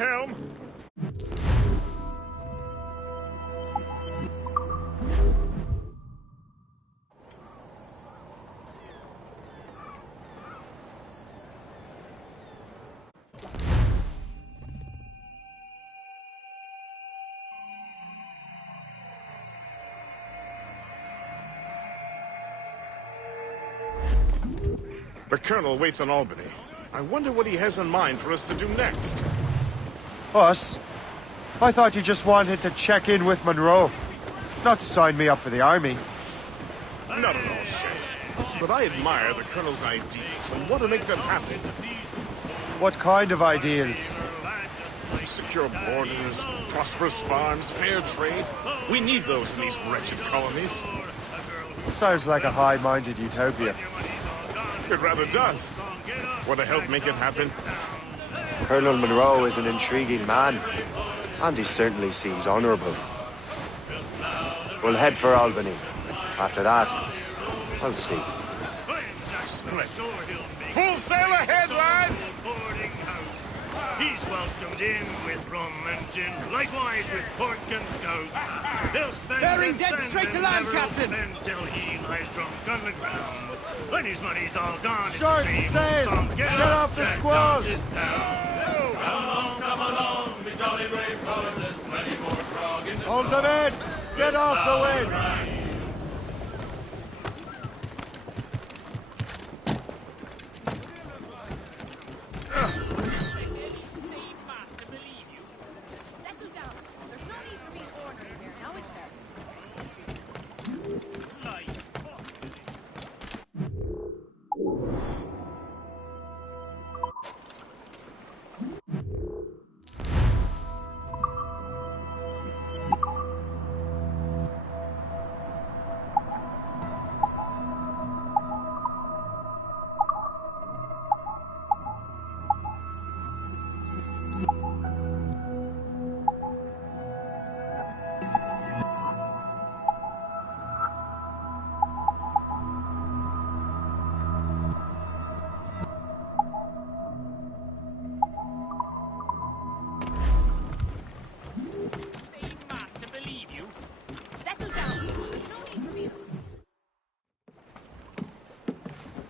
helm! The Colonel waits on Albany. I wonder what he has in mind for us to do next. Us? I thought you just wanted to check in with Monroe. Not sign me up for the army. Not at all, Shay. But I admire the Colonel's ideals and want to make them happen. What kind of ideals? Secure borders, prosperous farms, fair trade. We need those in these wretched colonies. Sounds like a high-minded utopia. It rather does. Want to help make it happen? Colonel Monroe is an intriguing man, and he certainly seems honorable. We'll head for Albany. After that, I'll see. Full sail ahead, lads! He's welcomed in with rum and gin, likewise with pork and scouse. He'll spend bearing and dead spend straight and to land, never Captain! Until he lies drunk on the ground. When his money's all gone, Short it's the same sail! old song. Get off the squall! Come along, be jolly brave fellas, there's plenty more grog in the Hold them in! Get off the wind!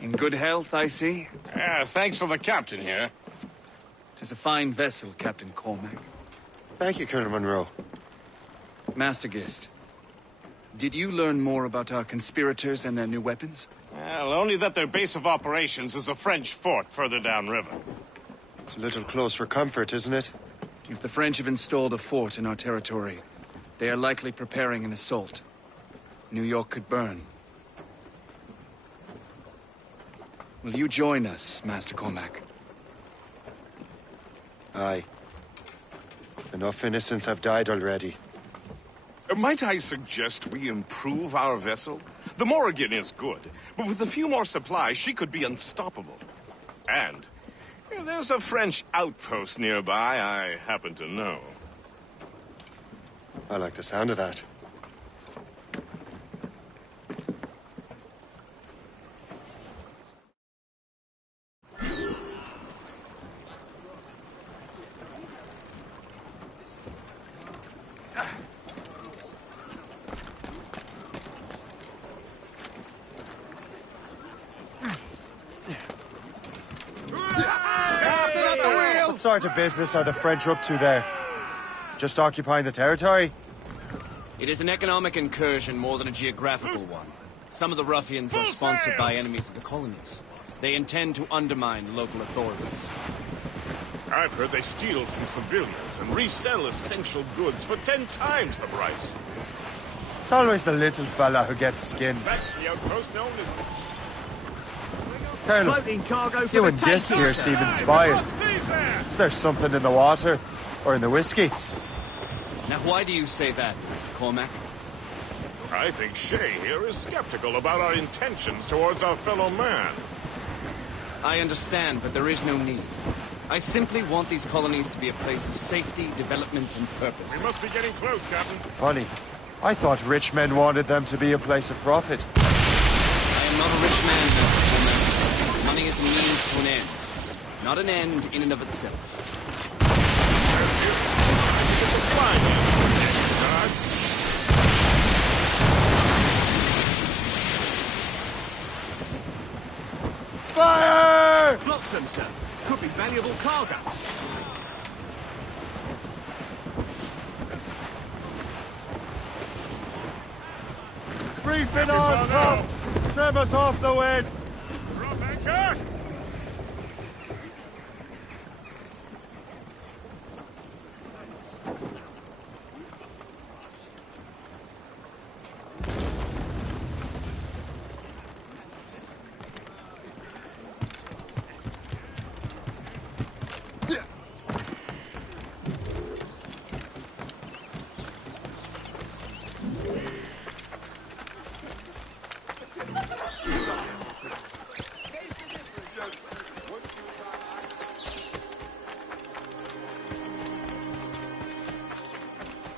In good health, I see. Thanks to the captain here. 'Tis a fine vessel, Captain Cormac. Thank you, Colonel Monroe. Master Gist, did you learn more about our conspirators and their new weapons? Well, only that their base of operations is a French fort further downriver. It's a little close for comfort, isn't it? If the French have installed a fort in our territory, they are likely preparing an assault. New York could burn. Will you join us, Master Cormac? Aye. Enough innocents have died already. Might I suggest we improve our vessel? The Morrigan is good, but with a few more supplies, she could be unstoppable. And there's a French outpost nearby I happen to know. I like the sound of that. What sort of business are the French up to there? Just occupying the territory? It is an economic incursion more than a geographical one. Some of the ruffians are sponsored by enemies of the colonies. They intend to undermine local authorities. I've heard they steal from civilians and resell essential goods for 10 times the price. It's always the little fella who gets skinned. That's the outpost known as... Colonel, Floating cargo for you the and Gist taking, here sir. seem inspired. Seize there! Is there something in the water? Or in the whiskey? Now, why do you say that, Mr. Cormac? I think Shay here is skeptical about our intentions towards our fellow man. I understand, but there is no need. I simply want these colonies to be a place of safety, development, and purpose. We must be getting close, Captain. Funny. I thought rich men wanted them to be a place of profit. I am not a rich man, Mr. Cormac. Money is a means to an end, not an end in and of itself. Fire! Flotsam, sir. Could be valuable cargo. Reefing on tops! Trim us off the wind! Drop anchor!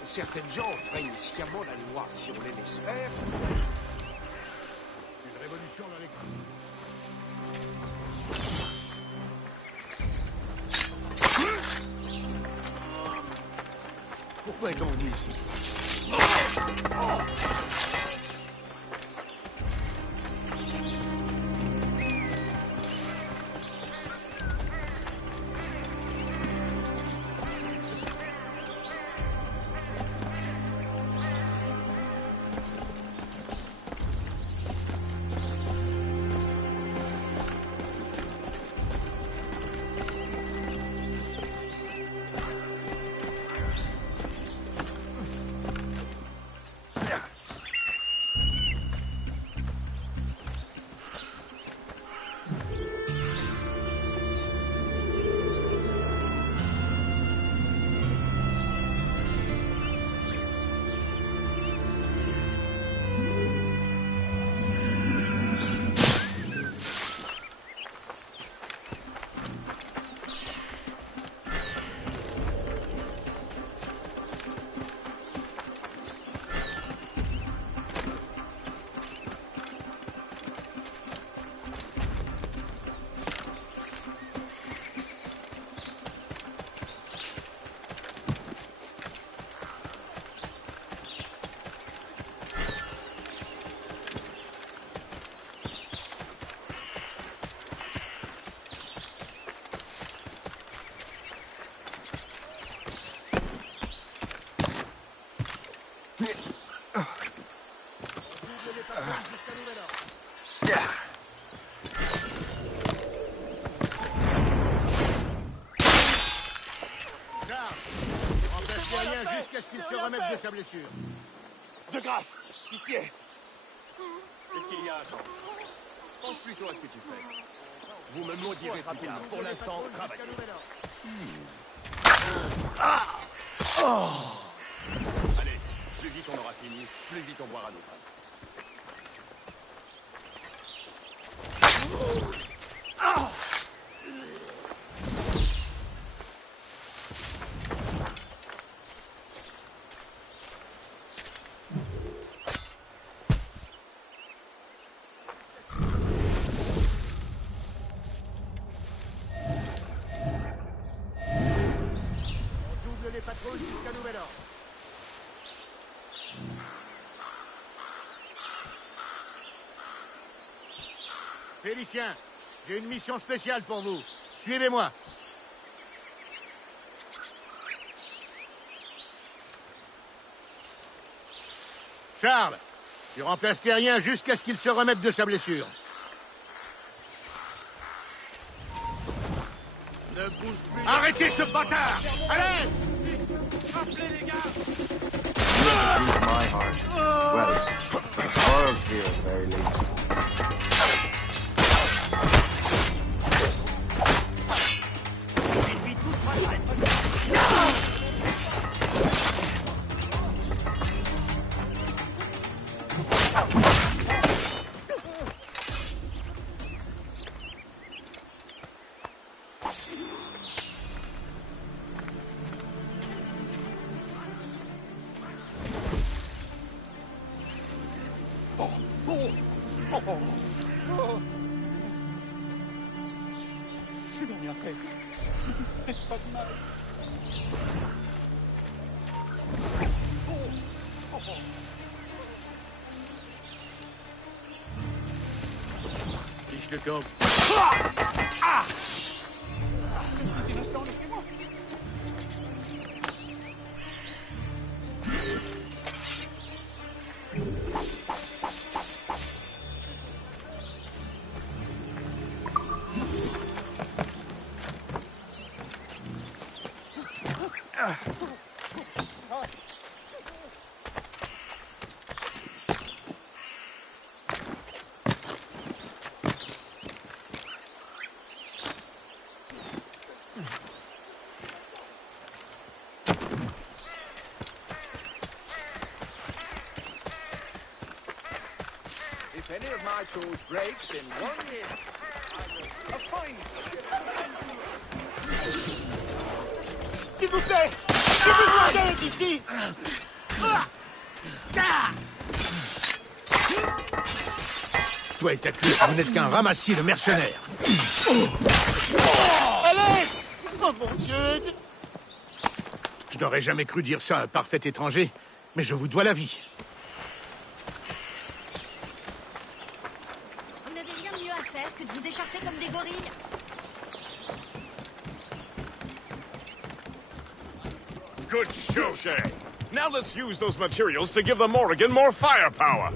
Certaines gens feignent sciemment d'aller voir si on les laisse faire. Une révolution dans les... Pourquoi est-on venu ici? Jusqu'à ce qu'il se remette de sa blessure. De grâce, pitié. Qu'est-ce qu'il y a, Jean? Pense plutôt à ce que tu fais. Vous me maudirez plus tard. Pour l'instant, travaillez. Allez, plus vite on aura fini, plus vite on boira notre âme. Les patrouilles jusqu'à nouvel ordre. Félicien, j'ai une mission spéciale pour vous. Suivez-moi. Charles, tu remplaces Terrien jusqu'à ce qu'il se remette de sa blessure. Ne bouge plus. Arrêtez ce bâtard! Allez! Beat my heart. Well, Charles here at the very least. Je n'ai rien fait. Faites pas de mal. que quand... If any of my tools breaks in 1 year, a fine. S'il vous plaît! S'il vous plaît, ici! Toi et ta clique, vous n'êtes qu'un ramassis de mercenaires. Allez! Oh mon Dieu! Je n'aurais jamais cru dire ça à un parfait étranger, mais je vous dois la vie. Vous n'avez rien de mieux à faire que de vous écharper comme des gorilles. Good show, Shay. Now let's use those materials to give the Morrigan more firepower.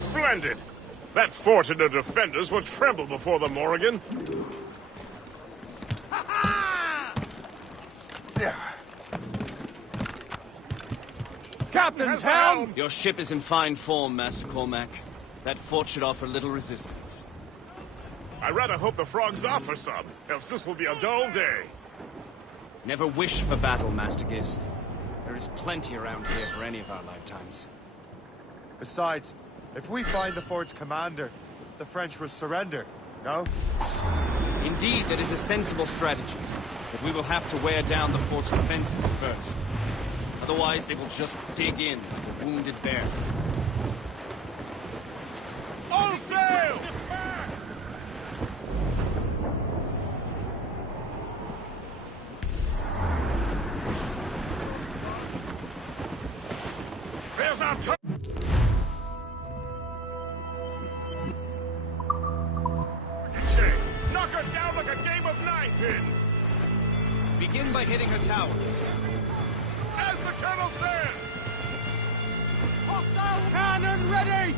Splendid! That fort and the defenders will tremble before the Morrigan. Captain's helm! Your ship is in fine form, Master Cormac. That fort should offer little resistance. I rather hope the frogs offer some, else this will be a dull day. Never wish for battle, Master Gist. There is plenty around here for any of our lifetimes. Besides, if we find the fort's commander, the French will surrender, no? Indeed, that is a sensible strategy. But we will have to wear down the fort's defenses first. Otherwise, they will just dig in like a wounded bear. All sail! There's our turn! Knock her down like a game of ninepins! Begin by hitting her towers. As the Colonel says! Hostile cannon ready!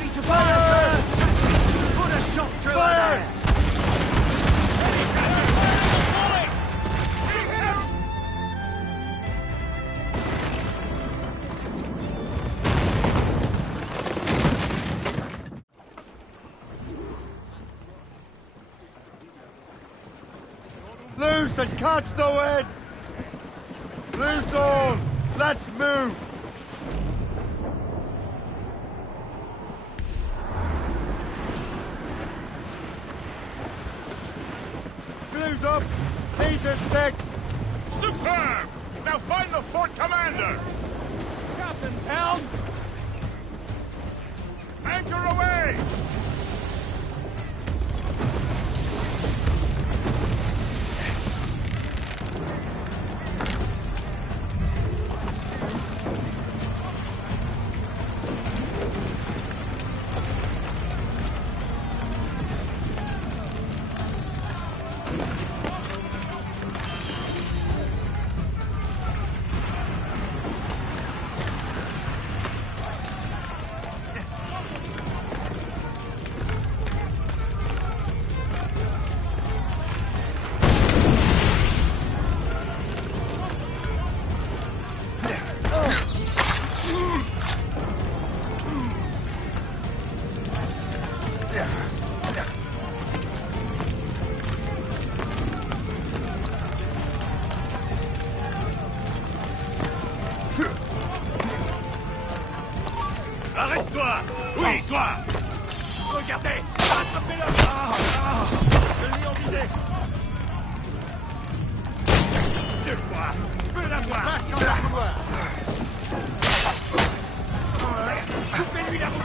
ready to fire, sir! Put a shot through fire! Loose and catch the wind! Loose all! Let's move! Blues up! These are sticks! Superb! Now find the fort commander! Captain's helm! Anchor away! Arrête-toi! Oui, toi! Regardez! Attrapez-le! Je l'ai en visée! Je le vois! Je peux l'avoir! Coupez-lui la route!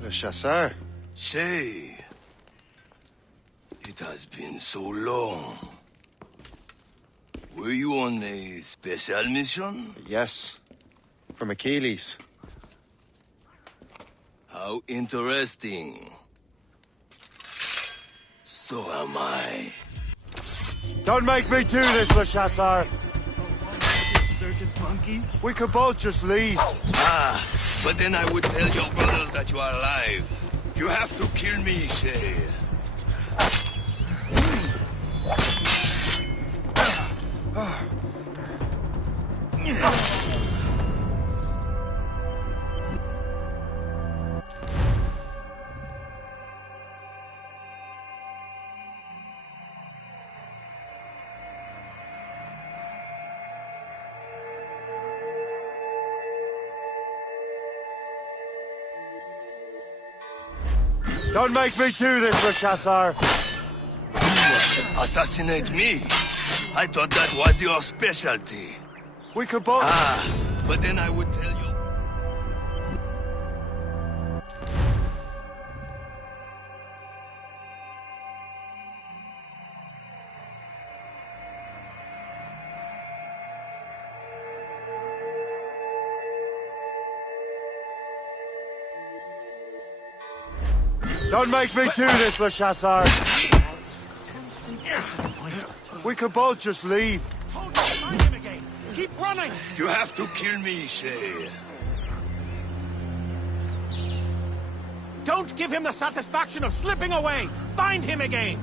Le chasseur. Say, it has been so long. Were you on a special mission? Yes. From Achilles. How interesting. So am I. Don't make me do this, Le Chasseur. Circus monkey? We could both just leave. Ah, but then I would tell your brothers that you are alive. You have to kill me, Shay. Don't make me do this, Le Chasseur. Assassinate me. I thought that was your specialty. We could both... But then I would tell you... Don't make me do this, Le Chasseur. We could both just leave. Find him again. Keep running. You have to kill me, Shay. Don't give him the satisfaction of slipping away. Find him again.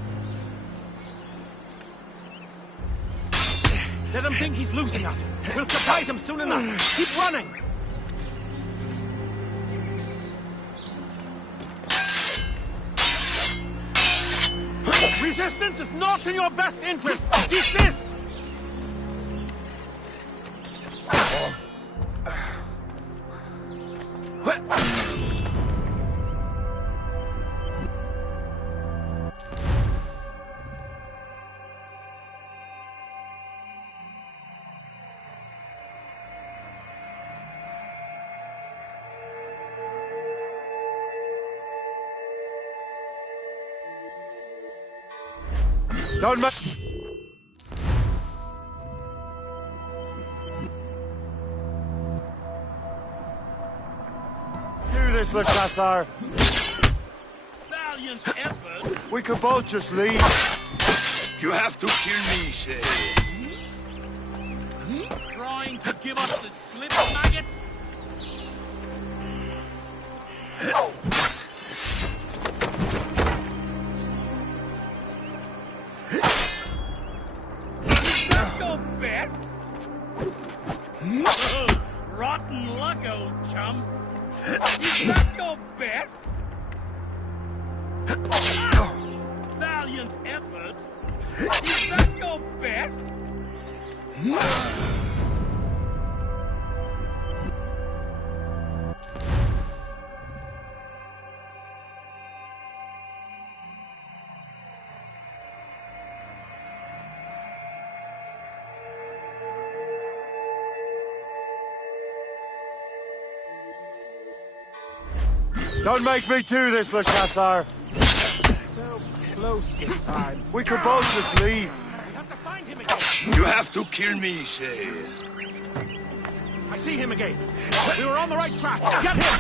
Let him think he's losing us. We'll surprise him soon enough. Keep running. Resistance is not in your best interest! Desist! Don't make... Do this, Le Chasseur. Valiant effort. We could both just leave. You have to kill me, Shay. Trying to give us the slip, maggot? Your best? Rotten luck, old chum. Is that your best? Valiant effort. Is that your best? Don't make me do this, Le Chasseur. So close this time. We could both just leave. We have to find him again. You have to kill me, Shay. I see him again. We were on the right track. Get him!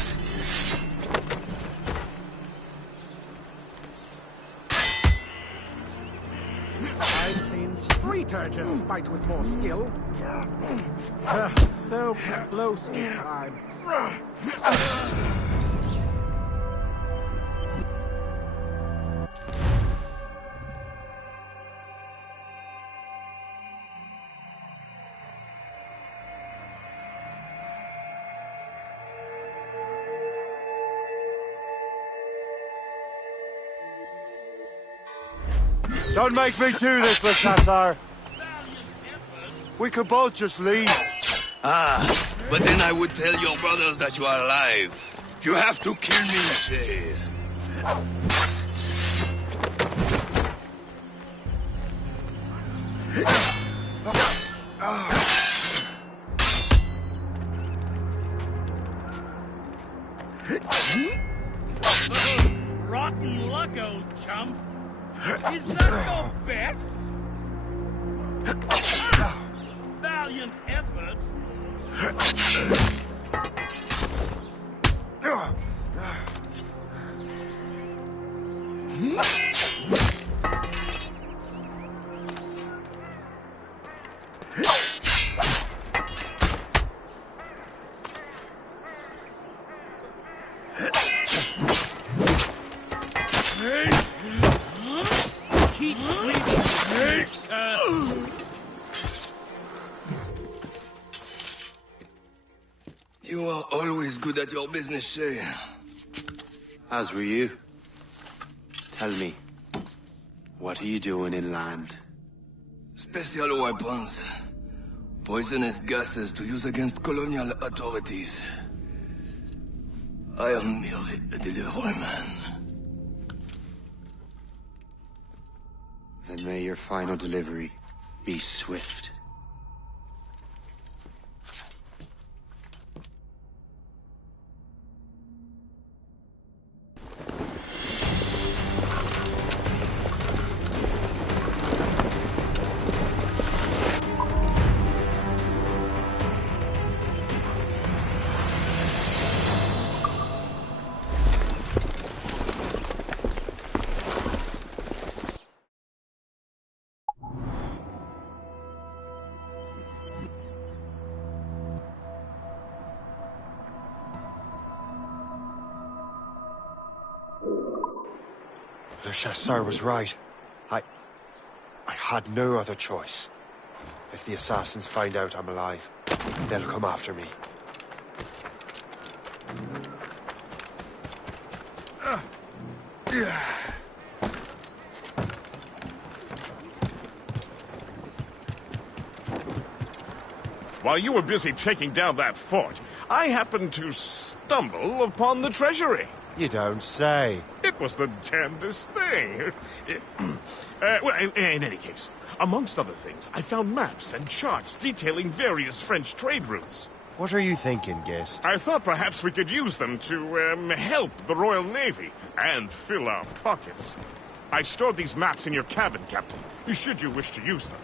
I've seen street urchins fight with more skill. So close this time. Don't make me do this, Le Chasseur. We could both just leave. But then I would tell your brothers that you are alive. You have to kill me, Shay. Rotten luck, old chum. Is that your best? Valiant effort. Keep bleeding, You are always good at your business, Shay. As were you. Tell me, what are you doing inland? Special weapons. Poisonous gases to use against colonial authorities. I am merely a delivery man. And may your final delivery Be swift. Le Chasseur was right. I had no other choice. If the assassins find out I'm alive, they'll come after me. While you were busy taking down that fort, I happened to stumble upon the treasury. You don't say. It was the damnedest thing. Well, in any case, amongst other things, I found maps and charts detailing various French trade routes. What are you thinking, Gist? I thought perhaps we could use them to help the Royal Navy and fill our pockets. I stored these maps in your cabin, Captain, should you wish to use them.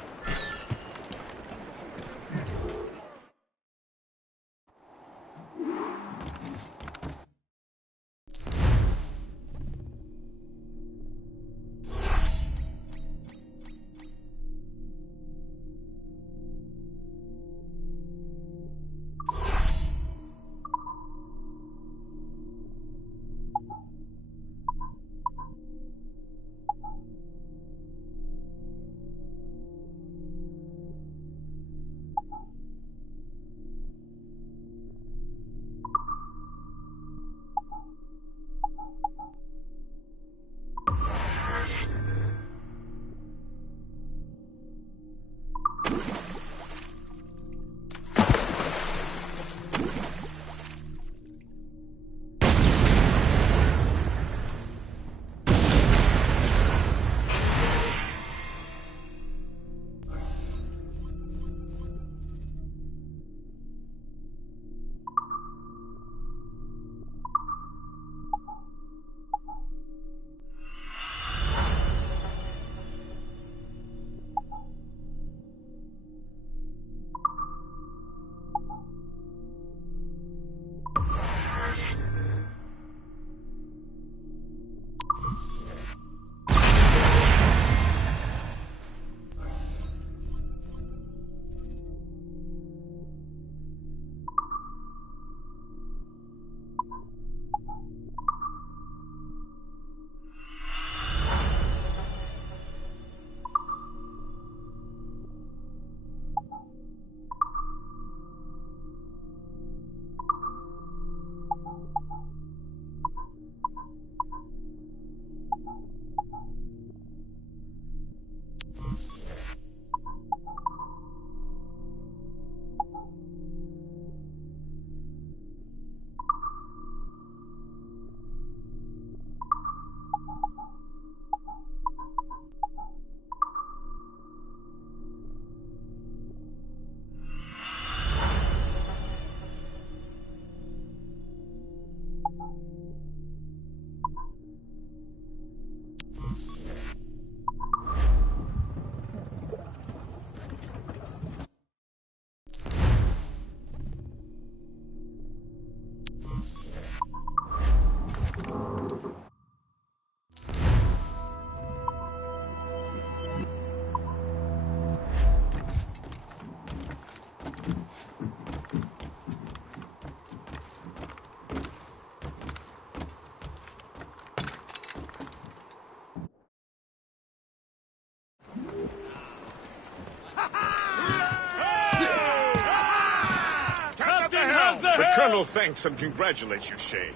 The Colonel thanks and congratulates you, Shay.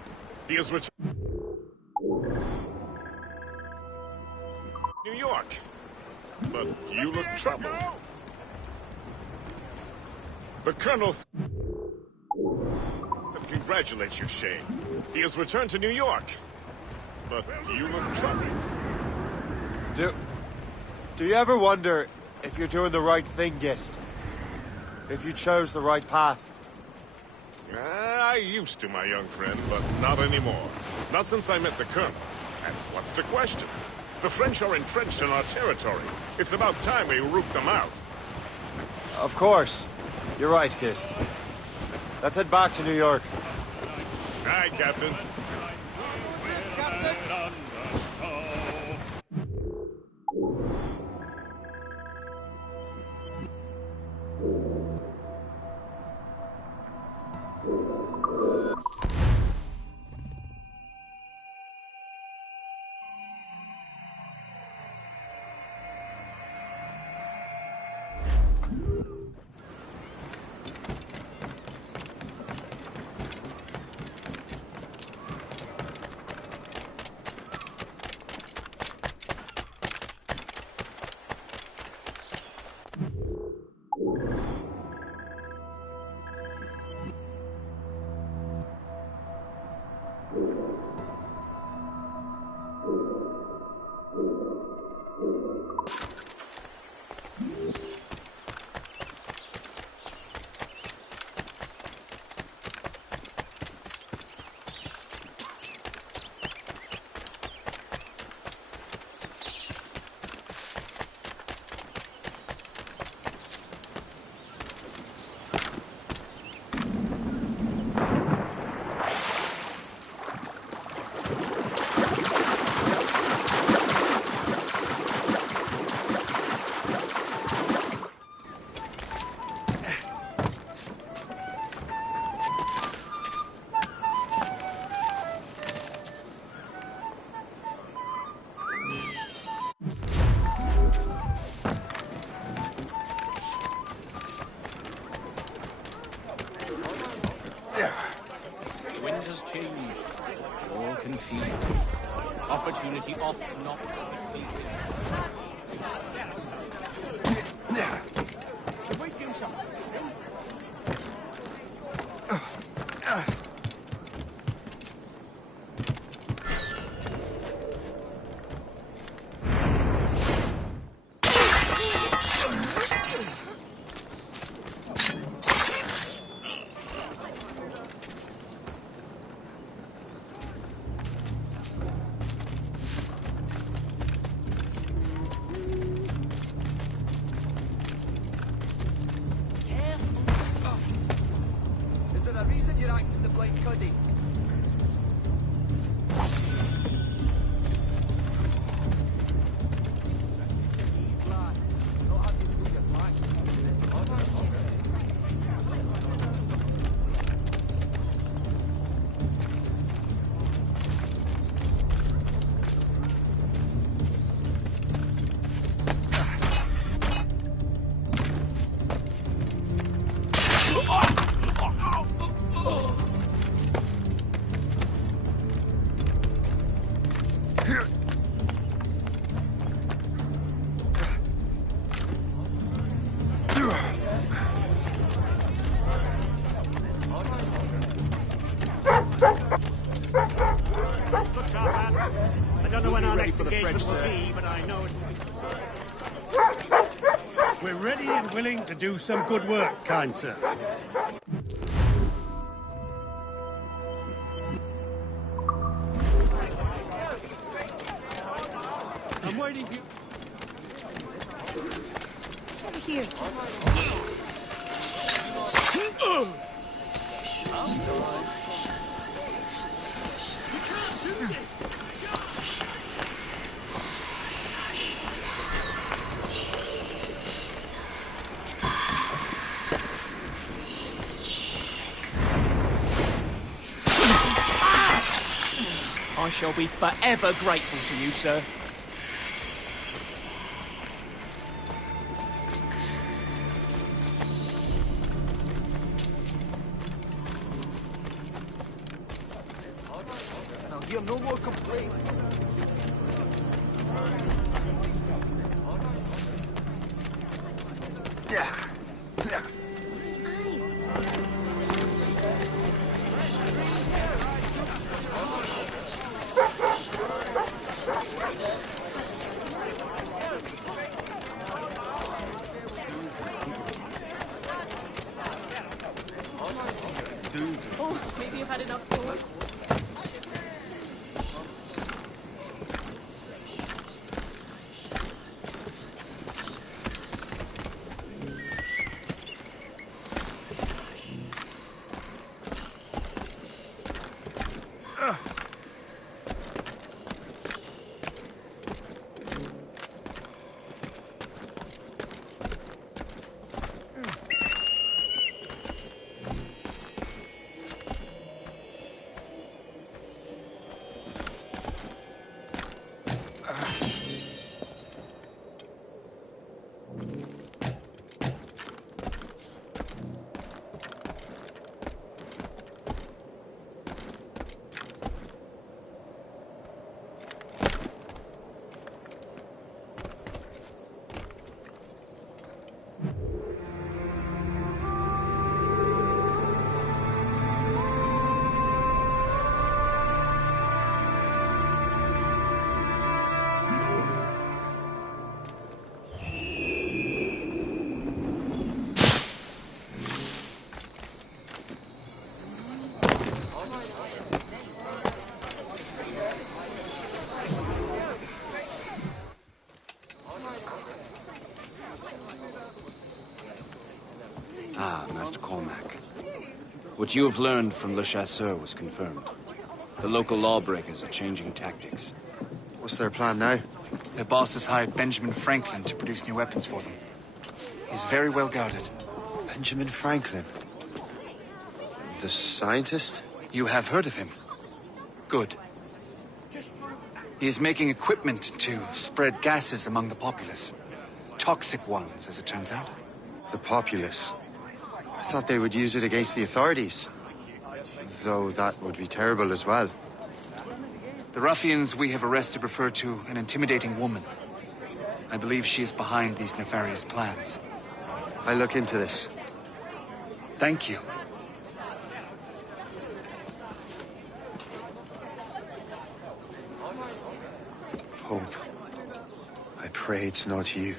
He has returned New York. But you look troubled. The Colonel and congratulates you, Shay. He has returned to New York. But you look troubled. Do you ever wonder If you're doing the right thing, Gist. If you chose the right path. I used to, my young friend, but not anymore. Not since I met the Colonel. And what's the question? The French are entrenched in our territory. It's about time we root them out. Of course. You're right, Gist. Let's head back to New York. Aye, Captain. Wind has changed. All confused. Opportunity oft not defeated. Can we do something? I don't know when our next engagement will be, but I know it will be soon. We're ready and willing to do some good work, kind sir. I'm waiting for you. Over here. I shall be forever grateful to you, sir. I'll hear no more complaints. you had enough food? Ah, Master Cormac. What you have learned from Le Chasseur was confirmed. The local lawbreakers are changing tactics. What's their plan now? Their boss has hired Benjamin Franklin to produce new weapons for them. He's very well guarded. Benjamin Franklin? The scientist? You have heard of him? Good. He is making equipment to spread gases among the populace. Toxic ones, as it turns out. The populace? I thought they would use it against the authorities. Though that would be terrible as well. The ruffians we have arrested refer to an intimidating woman. I believe she is behind these nefarious plans. I'll look into this. Thank you. Hope. I pray it's not you.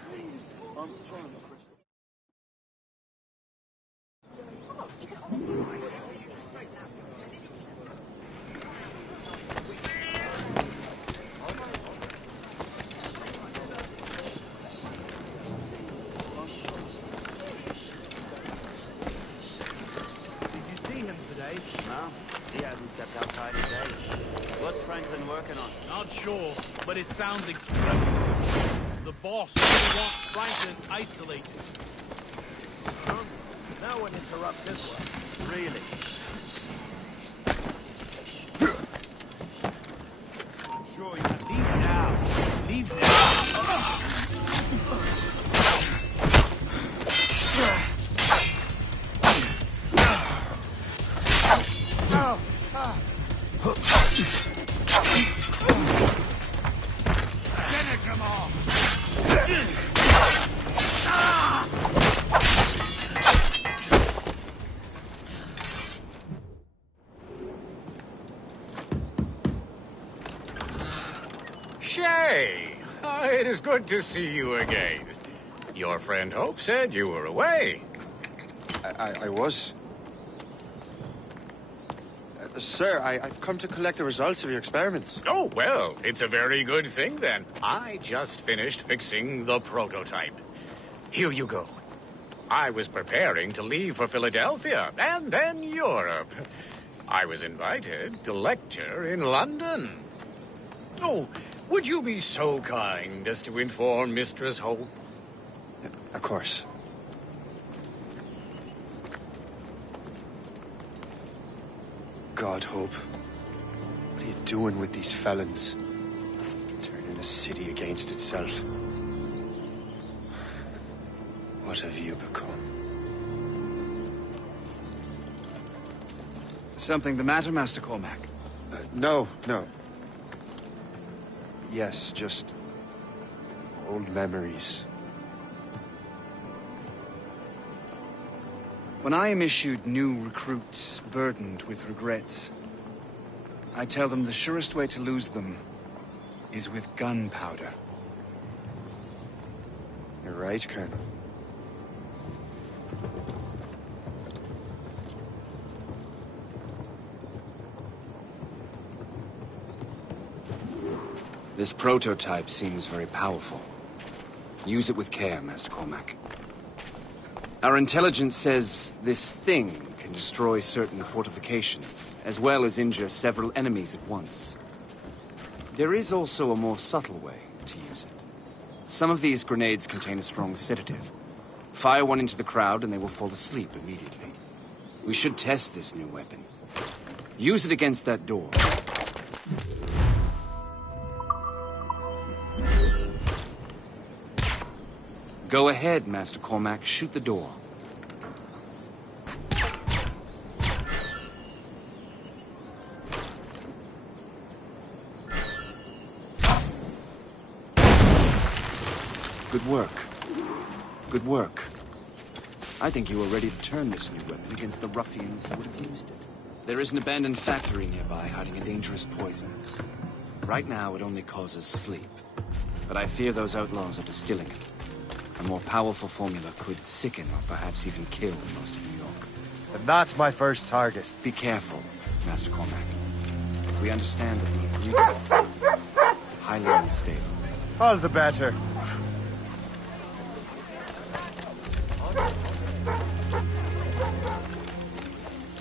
Not sure, but it sounds explosive. The boss really wants Franklin isolated. No one interrupt this one. Really? Sure, you leave now. Leave now. Finish him off! Shay! It is good to see you again. Your friend Hope said you were away. I was. Sir, I've come to collect the results of your experiments. Oh, well, it's a very good thing then. I just finished fixing the prototype. Here you go. I was preparing to leave for Philadelphia and then Europe. I was invited to lecture in London. Oh, would you be so kind as to inform Mistress Hope? Of course. God, Hope. What are you doing with these felons? Turning the city against itself. What have you become? Something the matter, Master Cormac? No. Yes, just old memories. When I am issued new recruits burdened with regrets, I tell them the surest way to lose them is with gunpowder. You're right, Colonel. This prototype seems very powerful. Use it with care, Master Cormac. Our intelligence says this thing can destroy certain fortifications, as well as injure several enemies at once. There is also a more subtle way to use it. Some of these grenades contain a strong sedative. Fire one into the crowd and they will fall asleep immediately. We should test this new weapon. Use it against that door. Go ahead, Master Cormac. Shoot the door. Good work. Good work. I think you are ready to turn this new weapon against the ruffians who would have used it. There is an abandoned factory nearby hiding a dangerous poison. Right now, it only causes sleep. But I fear those outlaws are distilling it. A more powerful formula could sicken or perhaps even kill most of New York. And that's my first target. Be careful, Master Cormac. We understand that the ingredients are highly unstable. All the better.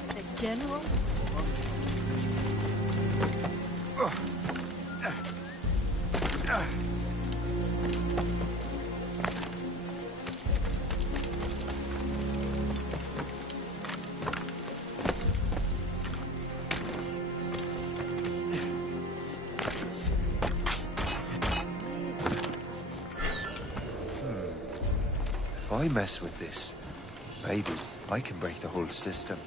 The General? If I mess with this, maybe I can break the whole system.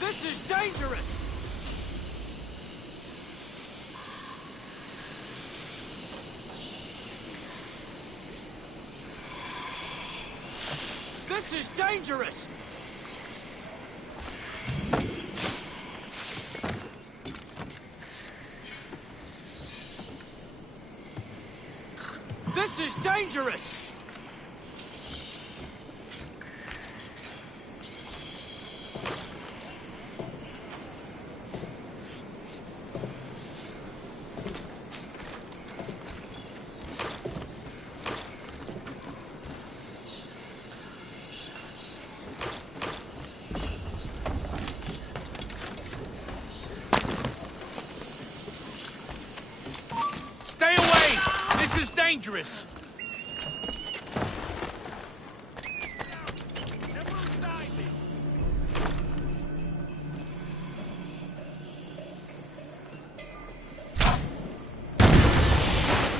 This is dangerous! This is dangerous! This is dangerous! Stay away! This is dangerous!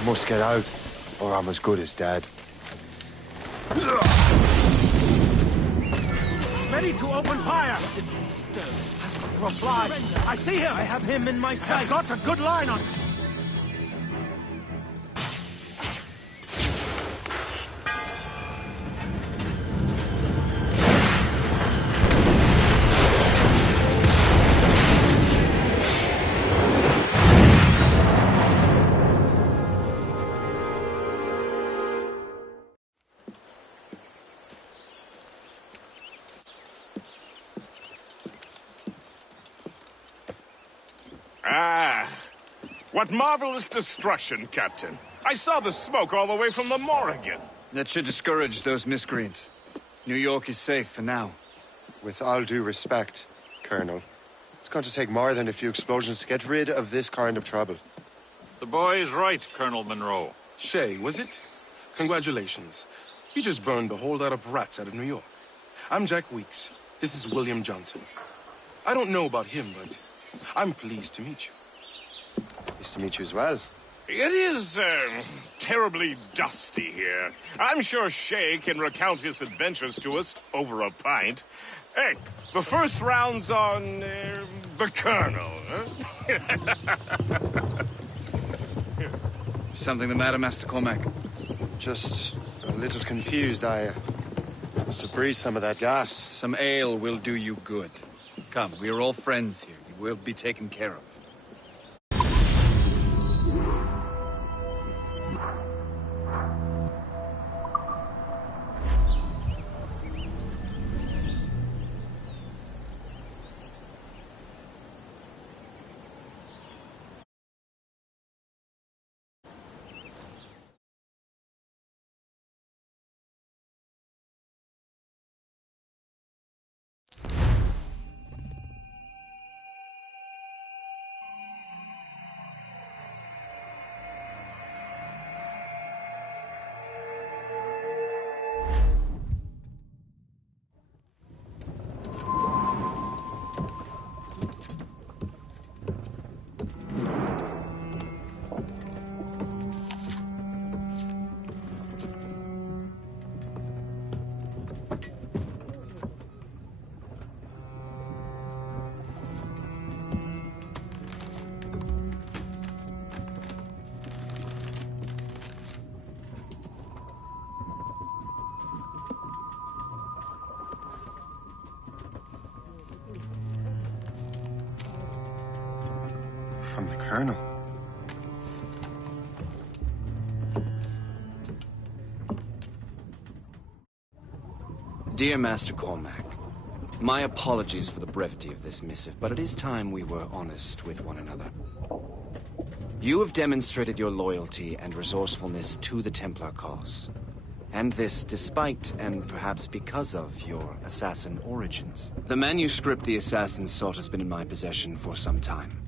Must get out, or I'm as good as dead. Ready to open fire! Flies. I see him! I have him in my sight! I've got a good line on him! Ah, What marvelous destruction, Captain. I saw the smoke all the way from the Morrigan. That should discourage those miscreants. New York is safe for now. With all due respect, Colonel, it's going to take more than a few explosions to get rid of this kind of trouble. The boy is right, Colonel Monroe. Shay, was it? Congratulations. You just burned a whole lot of rats out of New York. I'm Jack Weeks. This is William Johnson. I don't know about him, but I'm pleased to meet you. Pleased to meet you as well. It is, terribly dusty here. I'm sure Shay can recount his adventures to us over a pint. Hey, the first round's on, the Colonel, huh? Something the matter, Master Cormac? Just a little confused. I must have breathed some of that gas. Some ale will do you good. Come, we are all friends here. You will be taken care of. From the Colonel. Dear Master Cormac, my apologies for the brevity of this missive, but it is time we were honest with one another. You have demonstrated your loyalty and resourcefulness to the Templar cause. And this despite, and perhaps because of, your assassin origins. The manuscript the assassin sought has been in my possession for some time.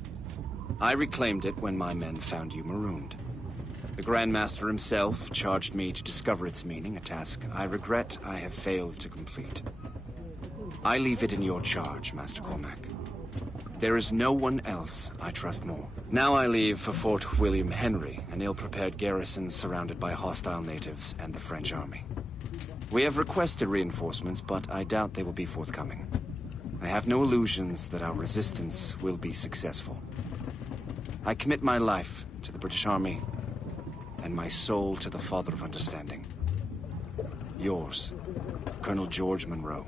I reclaimed it when my men found you marooned. The Grand Master himself charged me to discover its meaning, a task I regret I have failed to complete. I leave it in your charge, Master Cormac. There is no one else I trust more. Now I leave for Fort William Henry, an ill-prepared garrison surrounded by hostile natives and the French army. We have requested reinforcements, but I doubt they will be forthcoming. I have no illusions that our resistance will be successful. I commit my life to the British Army, and my soul to the Father of Understanding. Yours, Colonel George Monroe.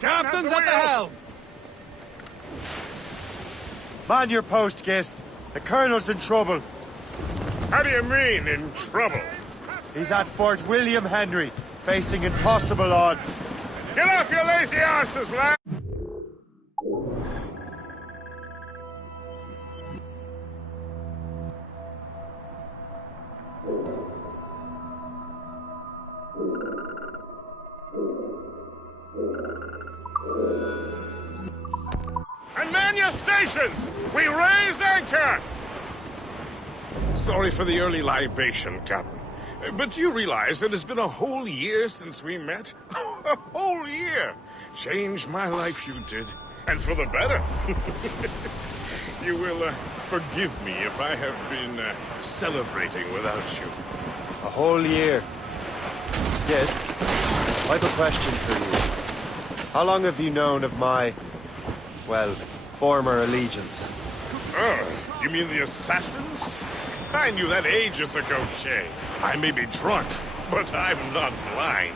Captain's at the helm! Man your post, Gist. The Colonel's in trouble. How do you mean, in trouble? He's at Fort William Henry, facing impossible odds. Get off your lazy arses, lad! And man your stations! We raise anchor! Sorry for the early libation, Captain. But do you realize it has been a whole year since we met? A whole year! Changed my life, you did. And for the better. You will forgive me if I have been celebrating without you. A whole year. Yes. I have a question for you. How long have you known of my, well, former allegiance? Oh, you mean the assassins? I knew that ages ago, Shay. I may be drunk, but I'm not blind.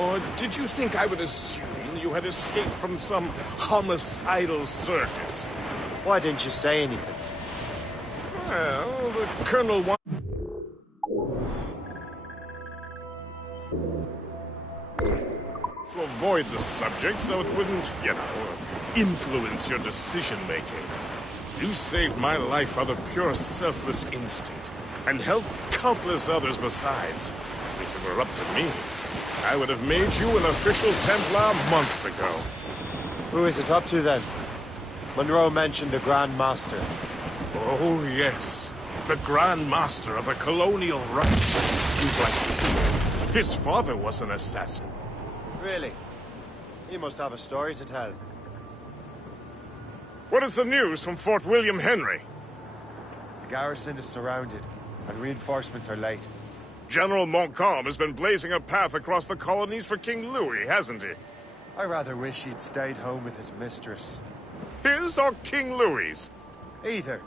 Or did you think I would assume you had escaped from some homicidal circus? Why didn't you say anything? Well, the Colonel wanted to avoid the subject so it wouldn't, influence your decision-making. You saved my life out of pure selfless instinct, and helped countless others besides. If it were up to me, I would have made you an official Templar months ago. Who is it up to, then? Monroe mentioned the Grand Master. Oh, yes. The Grand Master of a colonial Reich. You'd like to know. His father was an assassin. Really? He must have a story to tell. What is the news from Fort William Henry? The garrison is surrounded, and reinforcements are late. General Montcalm has been blazing a path across the colonies for King Louis, hasn't he? I rather wish he'd stayed home with his mistress. His or King Louis's? Either,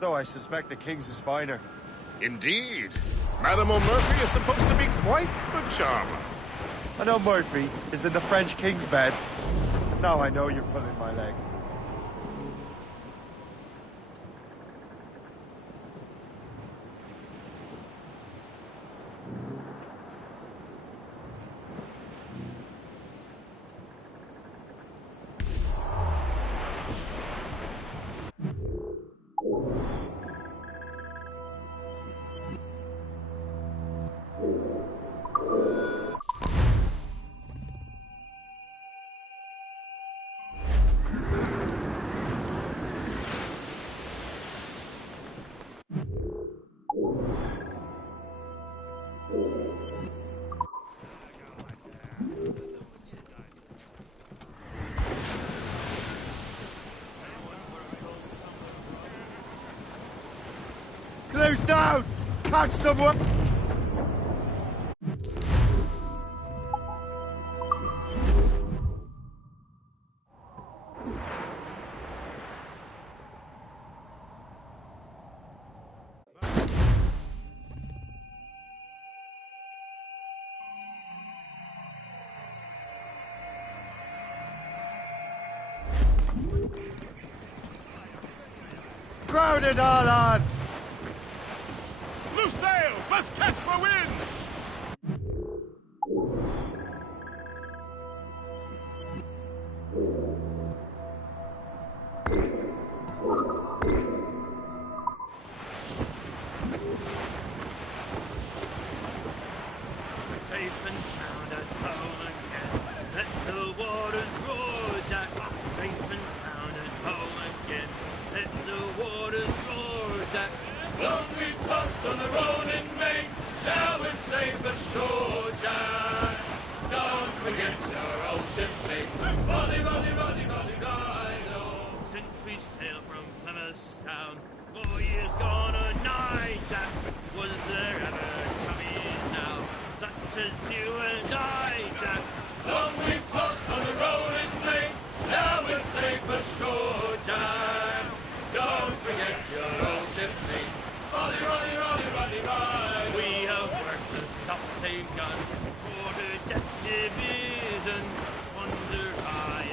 though I suspect the King's is finer. Indeed. Madame O'Murphy is supposed to be quite the charmer. I know Murphy is in the French King's bed. Now I know you're pulling my leg. Close down! Catch someone! Crowd it all on! Loose sails! Let's catch the wind! Safe and sound at home again. Let the waters roar, Jack. Safe and sound at home again. Let the waters roar, Jack. Long we've tossed on the rolling main. Now we're safe ashore, Jack. Don't forget your old shipmate. Roddy, roddy, roddy, roddy, rido. Since we sailed from Plymouth Sound, 4 years gone a night, Jack. Was there ever coming now? Such as you and I, Jack. Long we've tossed on the rolling plain. Now we're safe ashore, Jack. Don't forget your old shipmate. Roddy, roddy, roddy, roddy, roddy. We have worked the self-same gun for the death division. Wonder I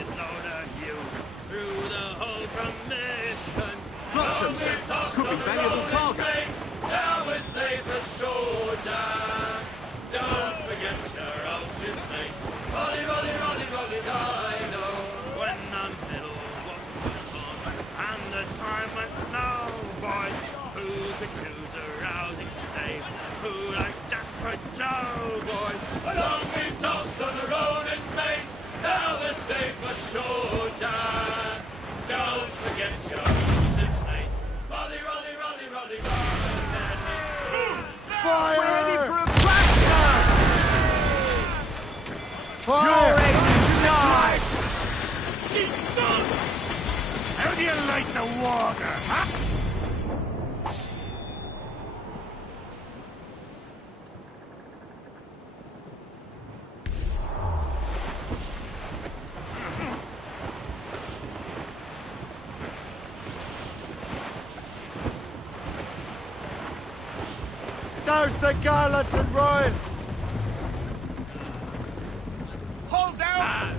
safe ashore, Jack. Don't forget your tonight. Rolly, rolly, rolly, rolly, rolly. Fire! Ready for a blast! Fire! You're ready to die! She's sunk! How do you like the water, huh? There's the gallants and royals! Hold down!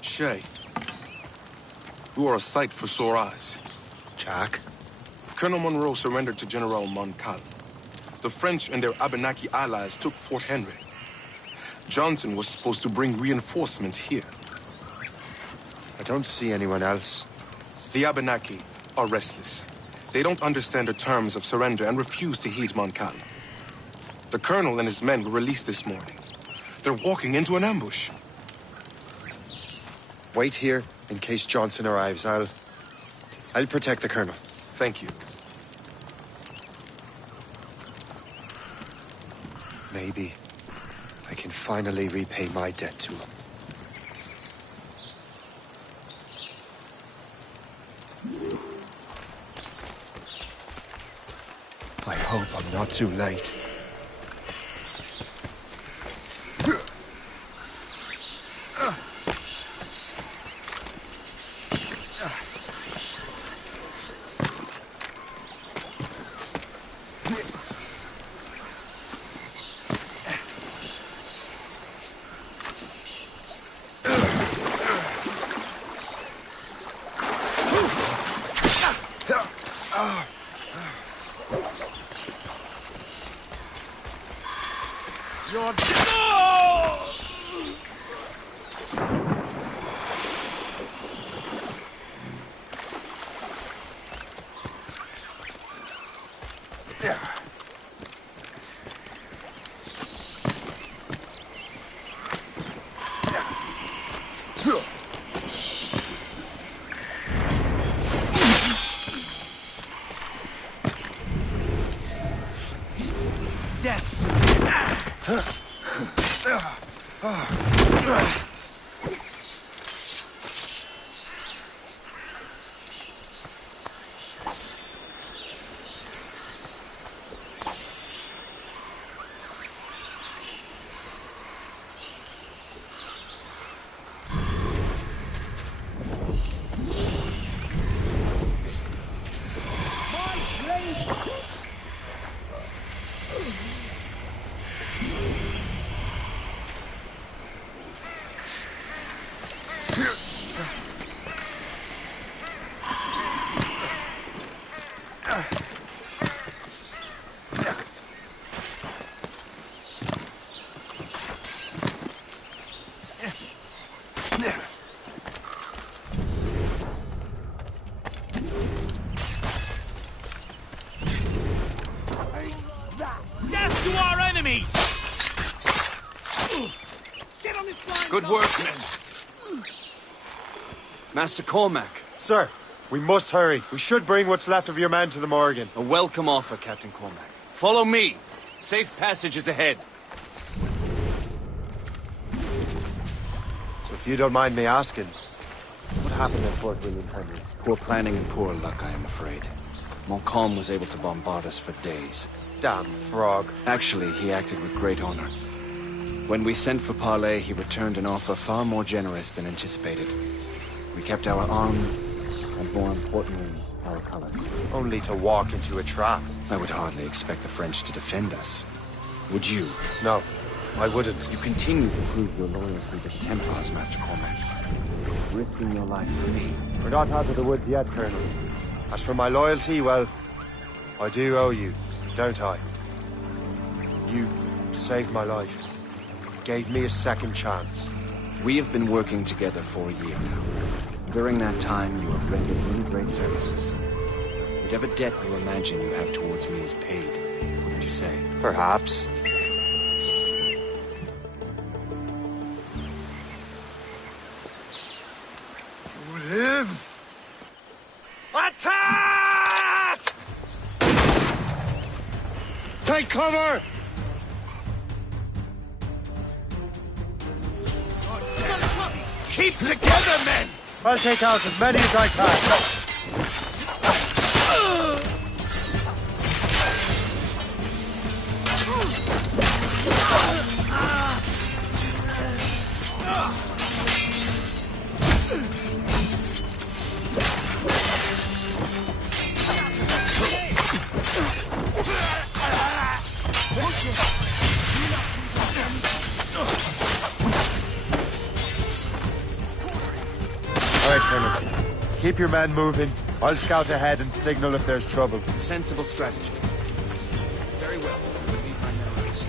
Shay, you are a sight for sore eyes. Jack? Colonel Monroe surrendered to General Montcalm. The French and their Abenaki allies took Fort Henry. Johnson was supposed to bring reinforcements here. I don't see anyone else. The Abenaki are restless. They don't understand the terms of surrender and refuse to heed Montcalm. The colonel and his men were released this morning. They're walking into an ambush. Wait here in case Johnson arrives. I'll protect the colonel. Thank you. Maybe I can finally repay my debt to him. I hope I'm not too late. You're death. Death to our enemies! Get on this blind. Good work, men. Master Cormac. Sir, we must hurry. We should bring what's left of your men to the Morrigan. A welcome offer, Captain Cormac. Follow me. Safe passage is ahead. So if you don't mind me asking, what happened at Fort William Henry? Poor planning and poor luck, I am afraid. Montcalm was able to bombard us for days. Damn frog. Actually, he acted with great honor. When we sent for Parley, he returned an offer far more generous than anticipated. We kept our arms, and more importantly, our colors. Only to walk into a trap. I would hardly expect the French to defend us. Would you? No, I wouldn't. You continue to prove your loyalty to the Templars, Master Cormac. Risking your life for me. We're not out of the woods yet, Colonel. As for my loyalty, well, I do owe you, don't I? You saved my life. Gave me a second chance. We have been working together for a year now. During that time, you have rendered many great services. Whatever debt you imagine you have towards me is paid, wouldn't you say? Perhaps. You live! Attack! Take cover! Keep together, men! I'll take out as many as I can. All right, Colonel. Keep your men moving. I'll scout ahead and signal if there's trouble. Sensible strategy. Very well. Leave my men rest.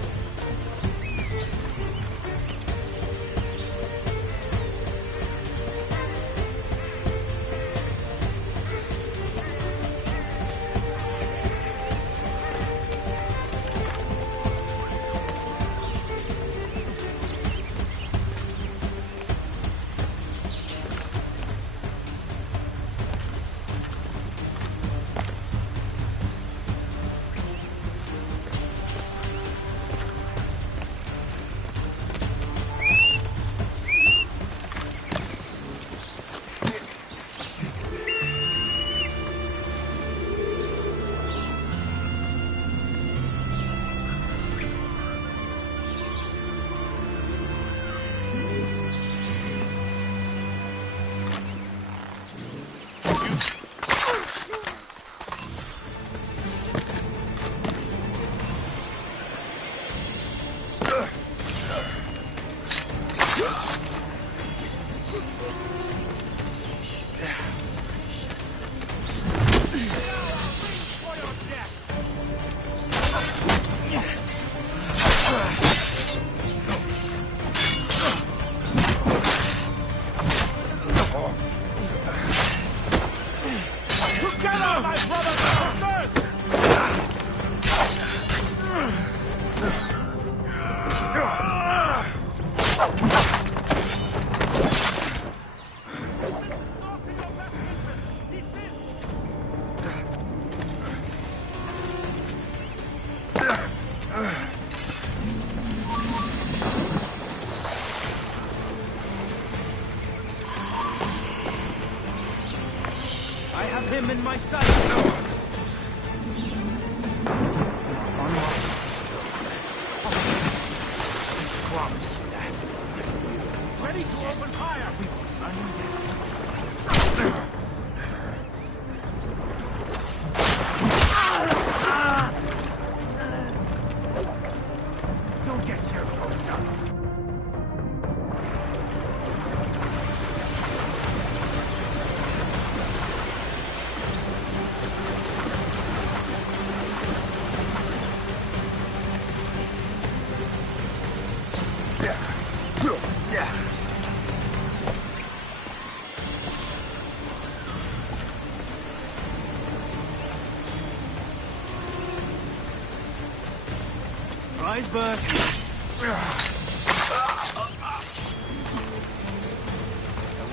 iceberg.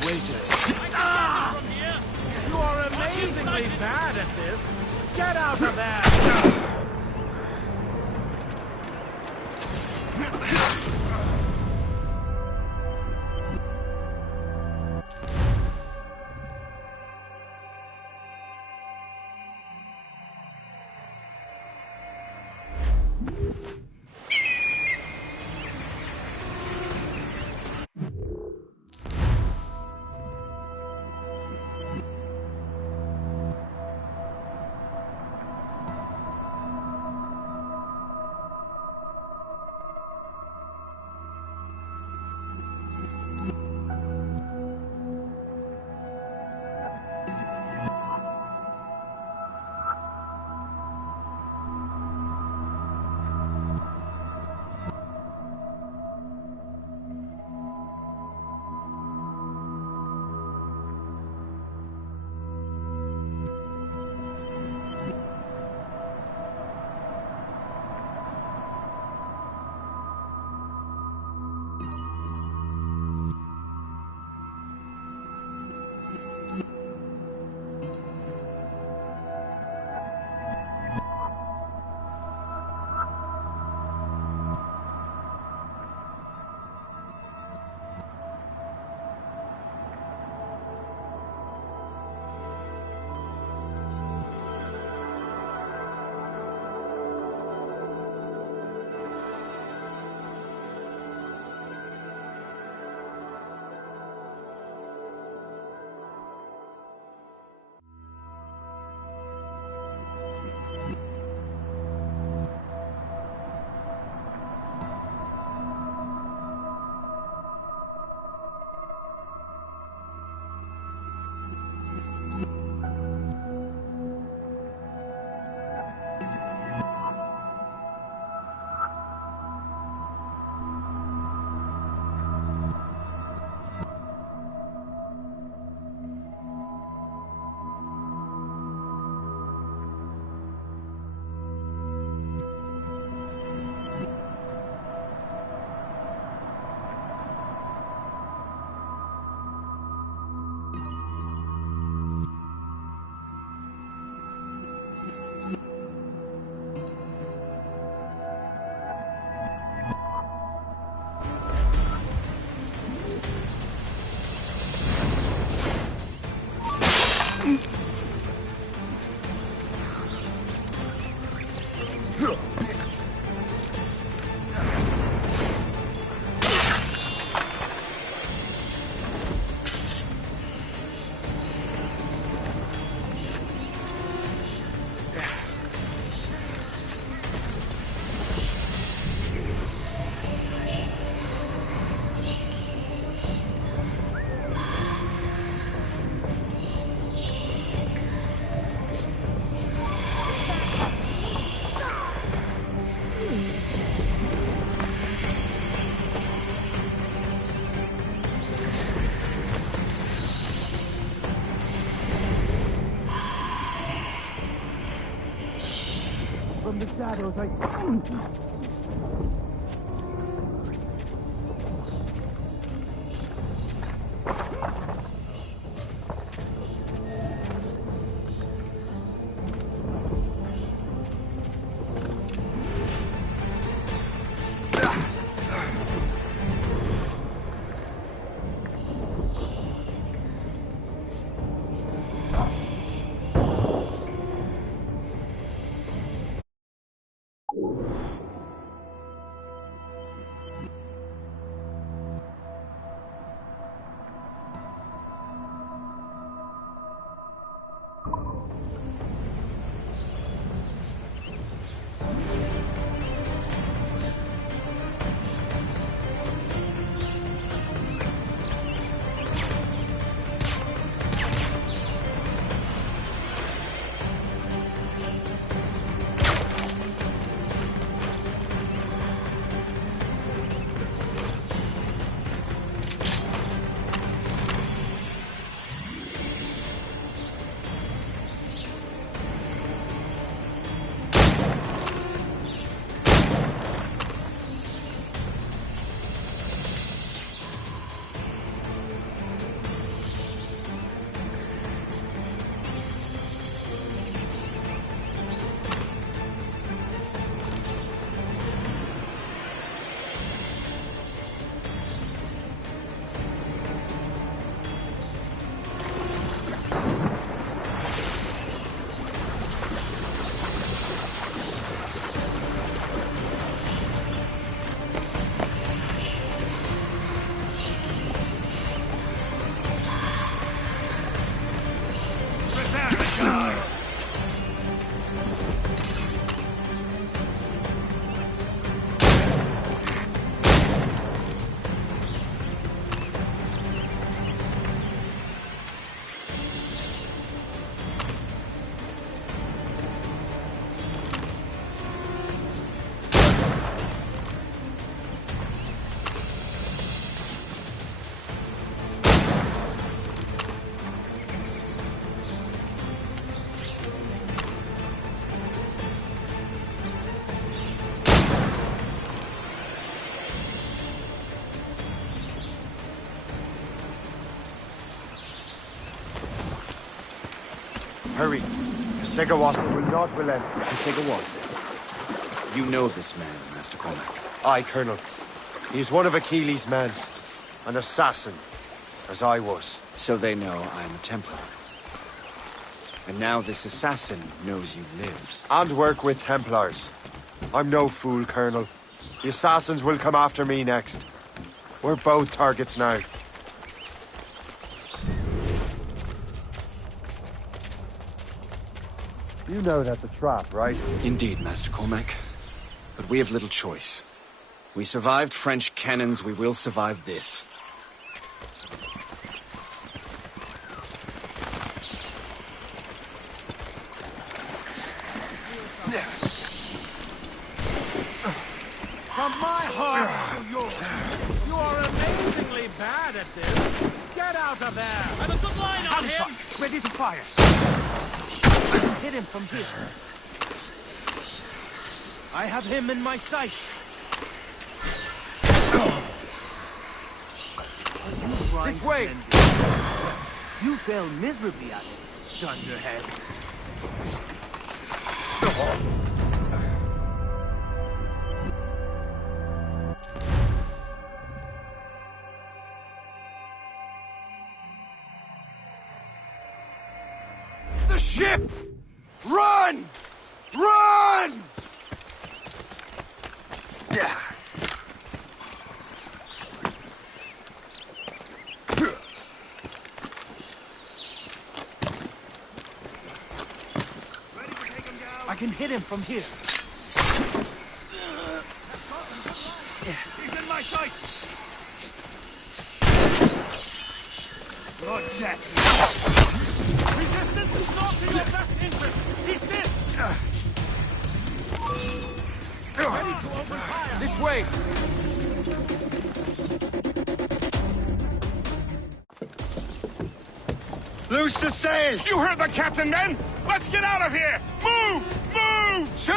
Waiter. You are amazingly bad at this. Get out of there! From the shadows, I... hurry. Kasegawasa will not relent. Kasegawasa? You know this man, Master Cormac. Aye, Colonel. He is one of Achilles' men. An assassin, as I was. So they know I'm a Templar. And now this assassin knows you live. And work with Templars. I'm no fool, Colonel. The assassins will come after me next. We're both targets now. You know that's a trap, right? Indeed, Master Cormac. But we have little choice. We survived French cannons, we will survive this. From my heart to yours, you are amazingly bad at this. Get out of there! I have a good line on him! Ready to fire. Hit him from here. I have him in my sights. This way! You failed miserably at it, Thunderhead. The ship! Run! Run! I can hit him from here. He's in my sight! Lord Jack! Resistance is not in your best interest! Desist! Ready to open fire! This way! Loose the sails! You heard the captain, men! Let's get out of here! Move! Move! See!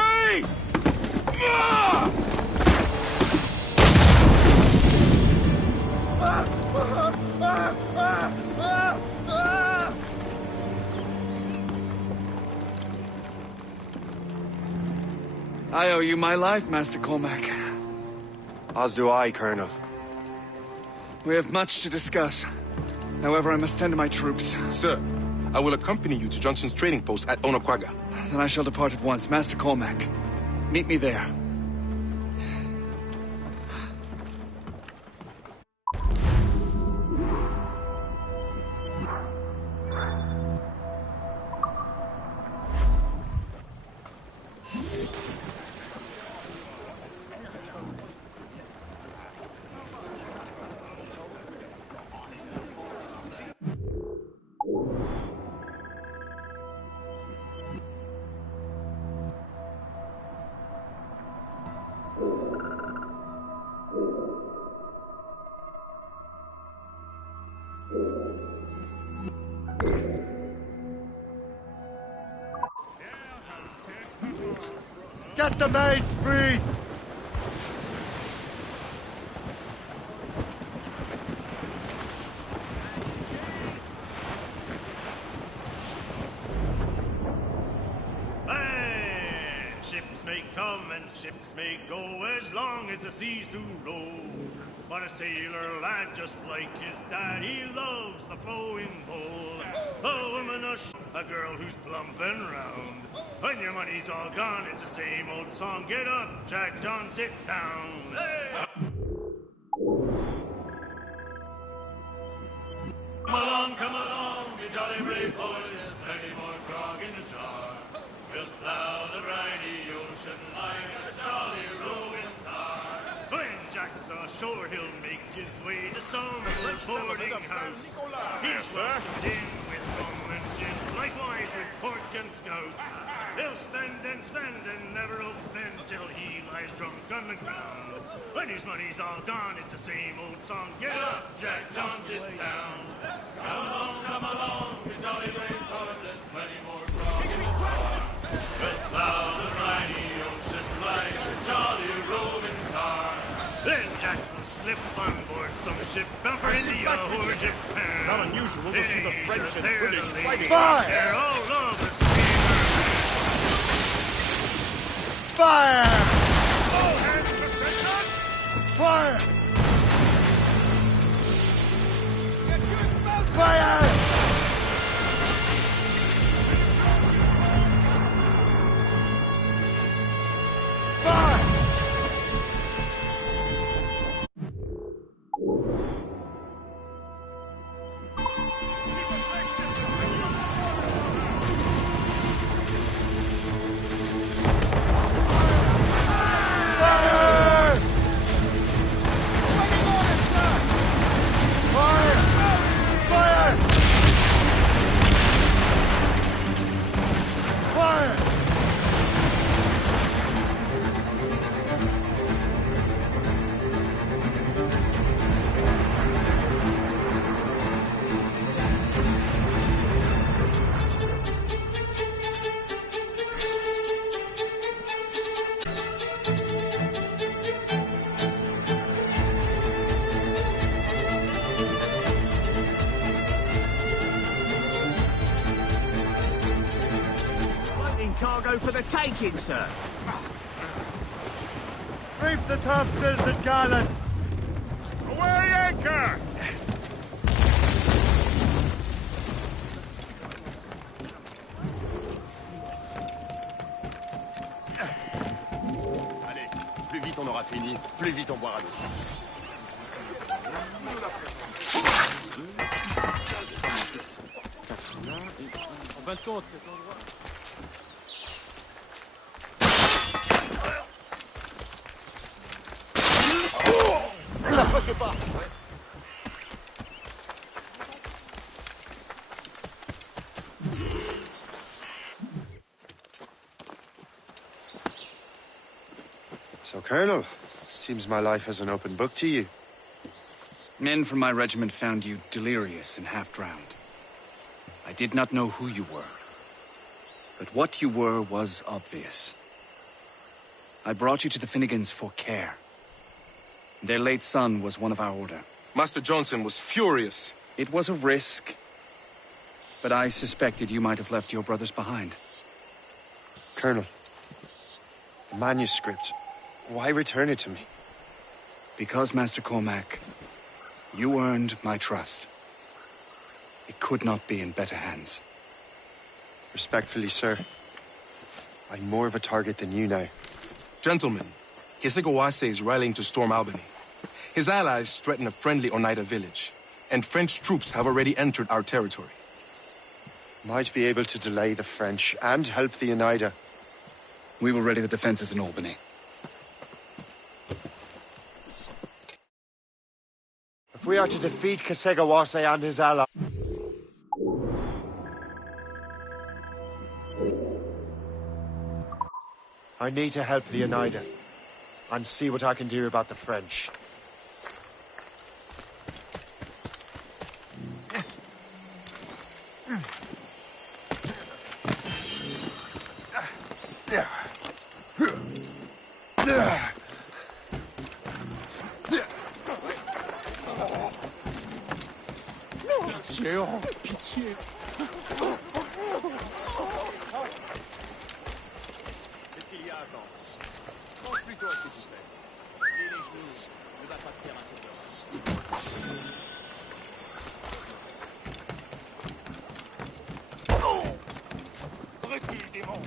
I owe you my life, Master Cormac. As do I, Colonel. We have much to discuss. However, I must tend to my troops. Sir, I will accompany you to Johnson's trading post at Onokwaga. Then I shall depart at once. Master Cormac, meet me there. Get the mates free! Hey! Ships may come and ships may go as long as the seas do roll. But a sailor lad just like his dad, he loves the flowing bowl. A woman, a girl who's plump and round. When your money's all gone, it's the same old song. Get up, Jack John, sit down. Hey! Come along, you jolly brave boys. There's plenty more grog in the jar. We'll plow the briny ocean like a jolly rolling car. When Jack's ashore, he'll make his way to some old boarding house. He's welcomed in with rum and gin, likewise with pork and scouse. He'll spend and never offend till he lies drunk on the ground. When his money's all gone, it's the same old song. Get up, Jack John, sit down. Come along, you jolly brave boys. There's plenty more grog in the jar. We'll plow the briny ocean like a jolly roving car. Then Jack will slip on board some ship bound for India or Japan. Not unusual to see the French and British fighting. They're all over. Fire! Fire! Fire! Cargo for the taking, sir. Reef the topsails and gallants! Away anchor! Allez, plus vite on aura fini, plus vite on boira d'eau. En fin de compte, cet endroit... Pas. So, Colonel, seems my life is an open book to you. Men from my regiment found you delirious and half-drowned. I did not know who you were. But what you were was obvious. I brought you to the Finnegans for care. Their late son was one of our order. Master Johnson was furious. It was a risk, but I suspected you might have left your brothers behind. Colonel, the manuscript, why return it to me? Because, Master Cormac, you earned my trust. It could not be in better hands. Respectfully, sir, I'm more of a target than you now. Gentlemen, Kesegowaase is rallying to storm Albany. His allies threaten a friendly Oneida village, and French troops have already entered our territory. Might be able to delay the French and help the Oneida. We will ready the defenses in Albany. If we are to defeat Kesegowaase and his allies... I need to help the Oneida, and see what I can do about the French. Pitié. Qu'est-ce qu'il y a à attendre? Pense plutôt à ce que tu fais. Plie les genoux, ne va pas te faire un tour de main. Recule, démon.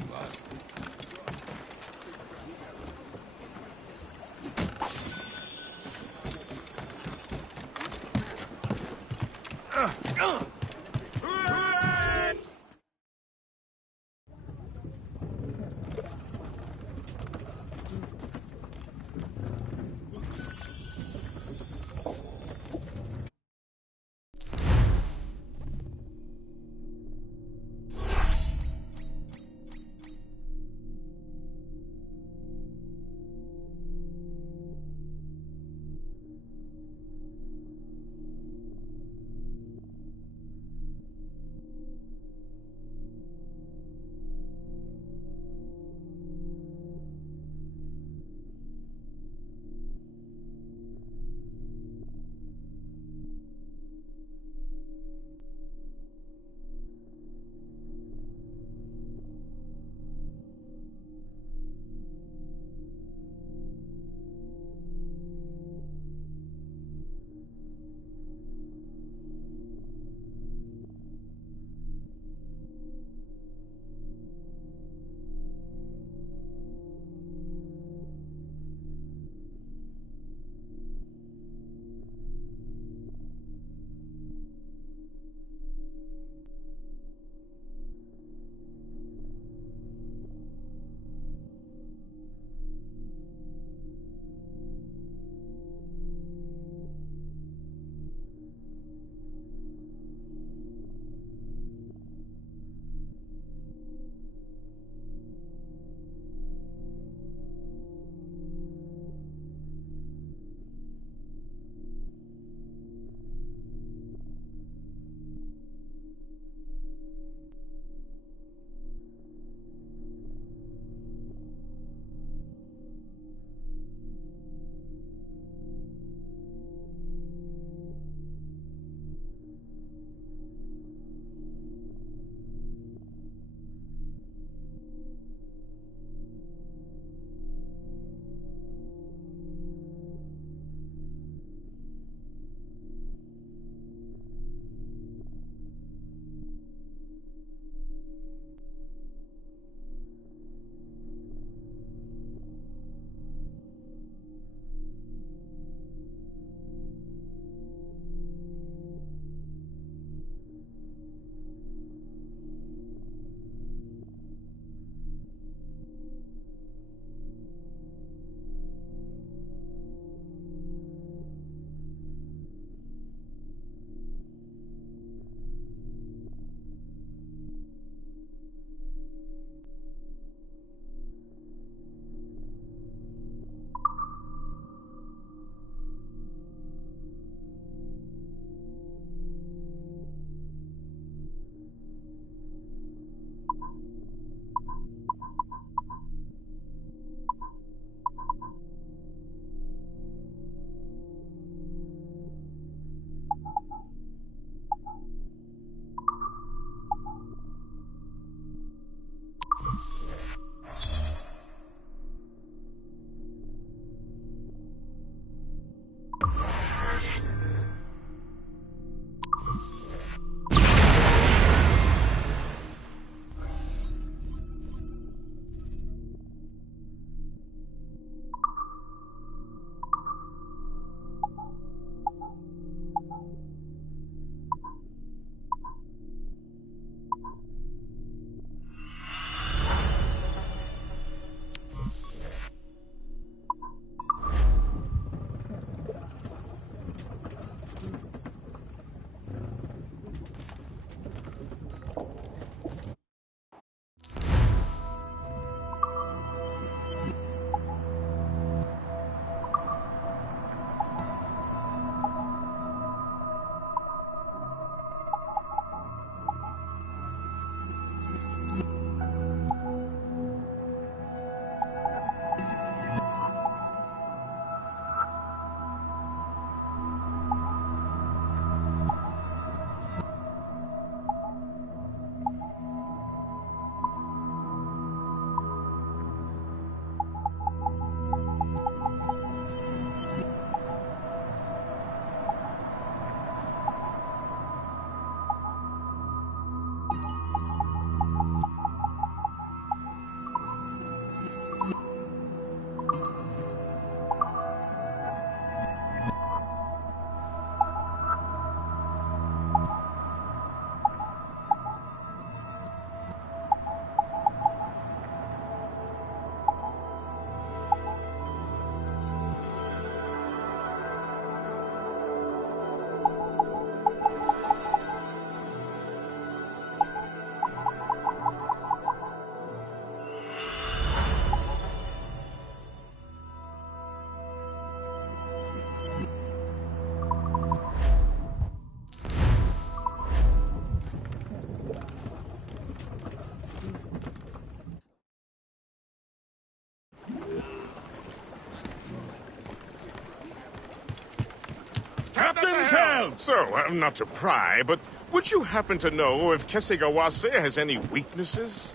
Captain's helm! So, not to pry, but would you happen to know if Kesegawase has any weaknesses?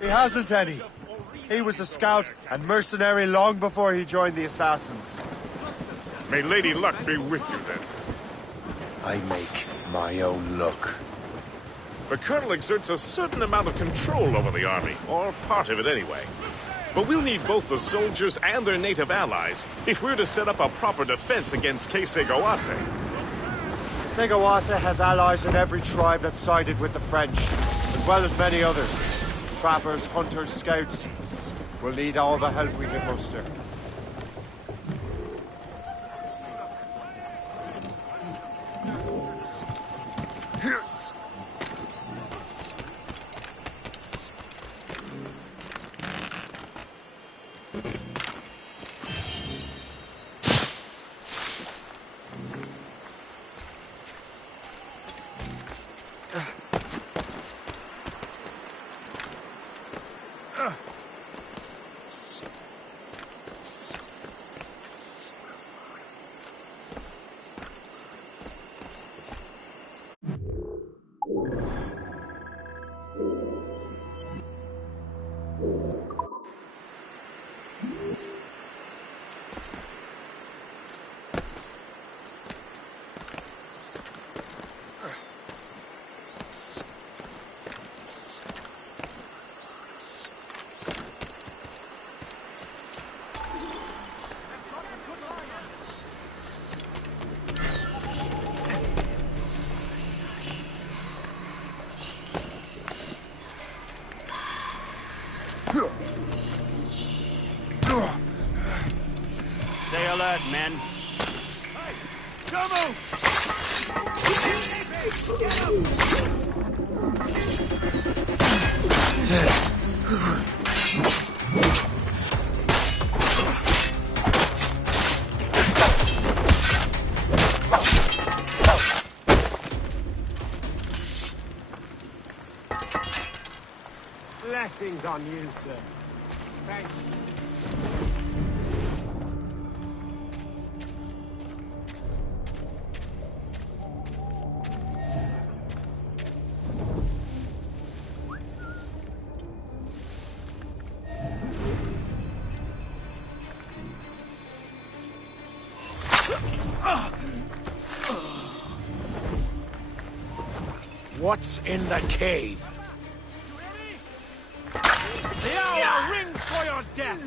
He hasn't any. He was a scout and mercenary long before he joined the Assassins. May Lady Luck be with you, then. I make my own luck. The Colonel exerts a certain amount of control over the army, or part of it anyway. But we'll need both the soldiers and their native allies if we're to set up a proper defense against Kesegawase. Kesegawase has allies in every tribe that sided with the French, as well as many others. Trappers, hunters, scouts. We'll need all the help we can muster. Stay alert, men. Hey, Jomo! Blessings on you, sir. Thank you. What's in the cave? The hour rings for your death!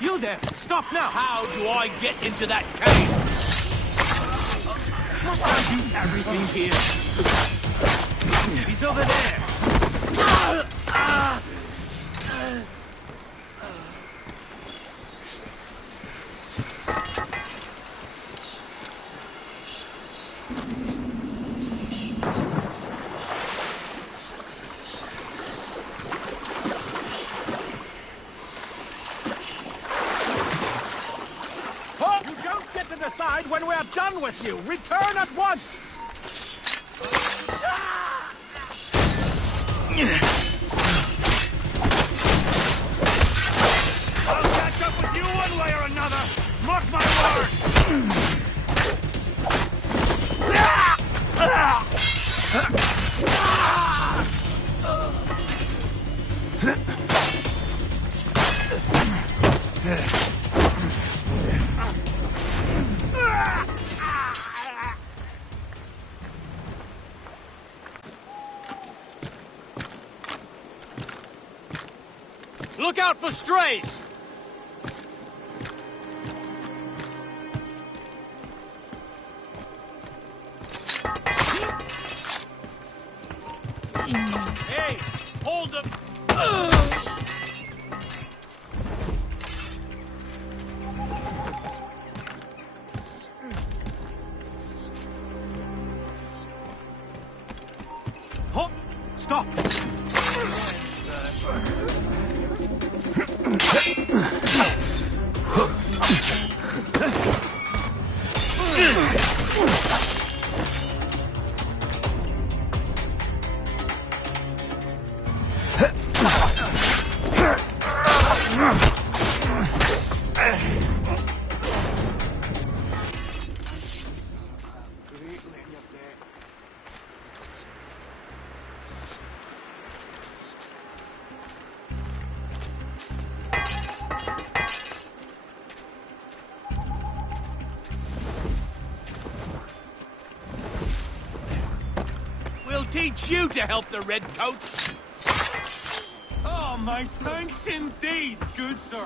You there! Stop now! How do I get into that cave? Must I do everything here? He's over there! Decide when we are done with you. Return at once. I'll catch up with you one way or another. Mark my word. Look out for strays! Hey, hold them! Stop! Teach you to help the redcoats. Oh, my thanks indeed, good sir.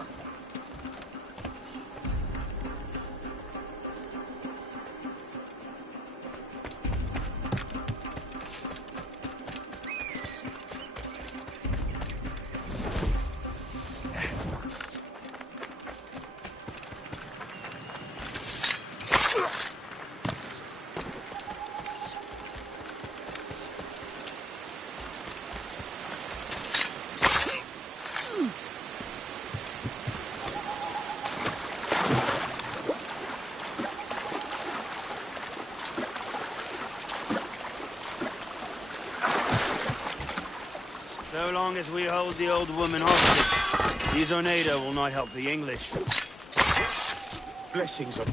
So long as we hold the old woman hostage, these Oneida will not help the English. Blessings on...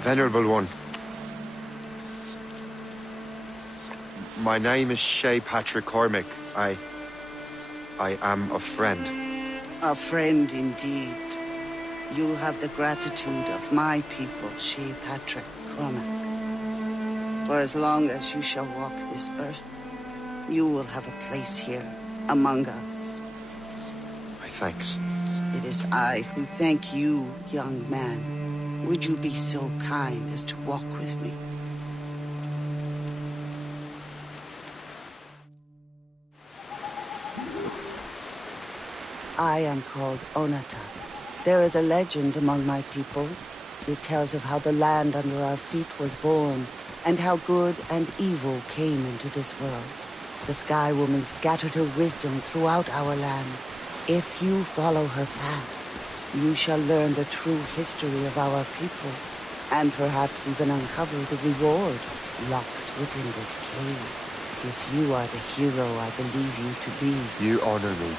Venerable One. My name is Shay Patrick Cormac. I am a friend. A friend indeed. You have the gratitude of my people, Shay Patrick Cormac. For as long as you shall walk this earth, you will have a place here, among us. My thanks. It is I who thank you, young man. Would you be so kind as to walk with me? I am called Onata. There is a legend among my people. It tells of how the land under our feet was born, and how good and evil came into this world. The Sky Woman scattered her wisdom throughout our land. If you follow her path, you shall learn the true history of our people, and perhaps even uncover the reward locked within this cave. If you are the hero I believe you to be. You honor me,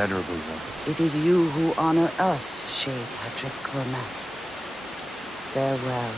Venerable One. It is you who honor us, Shay Patrick Cormac. Farewell.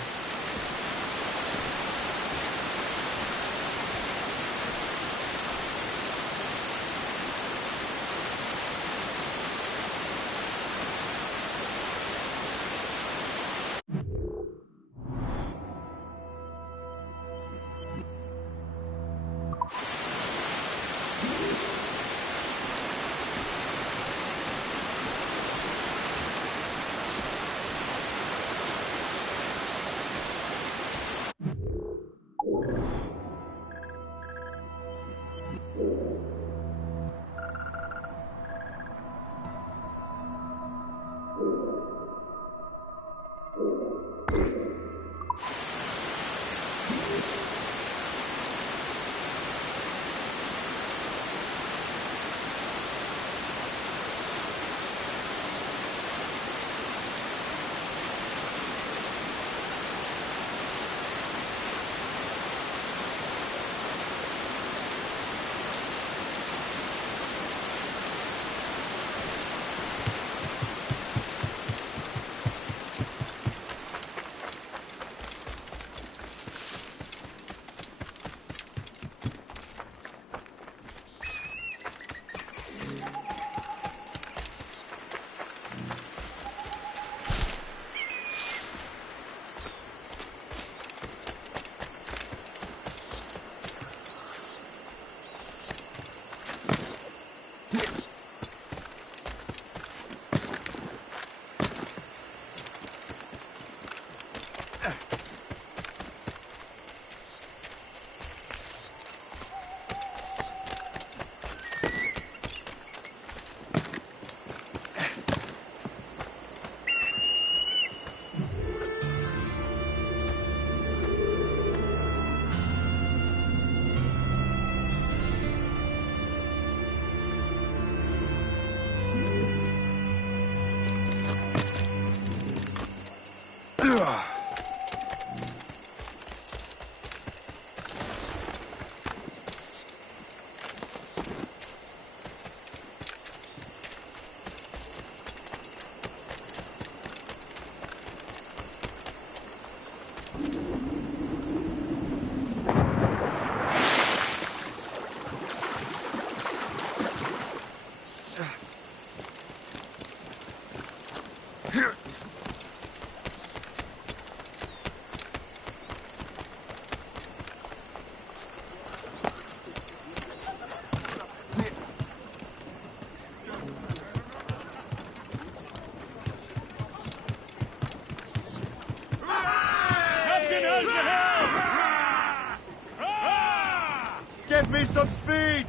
Give me some speed!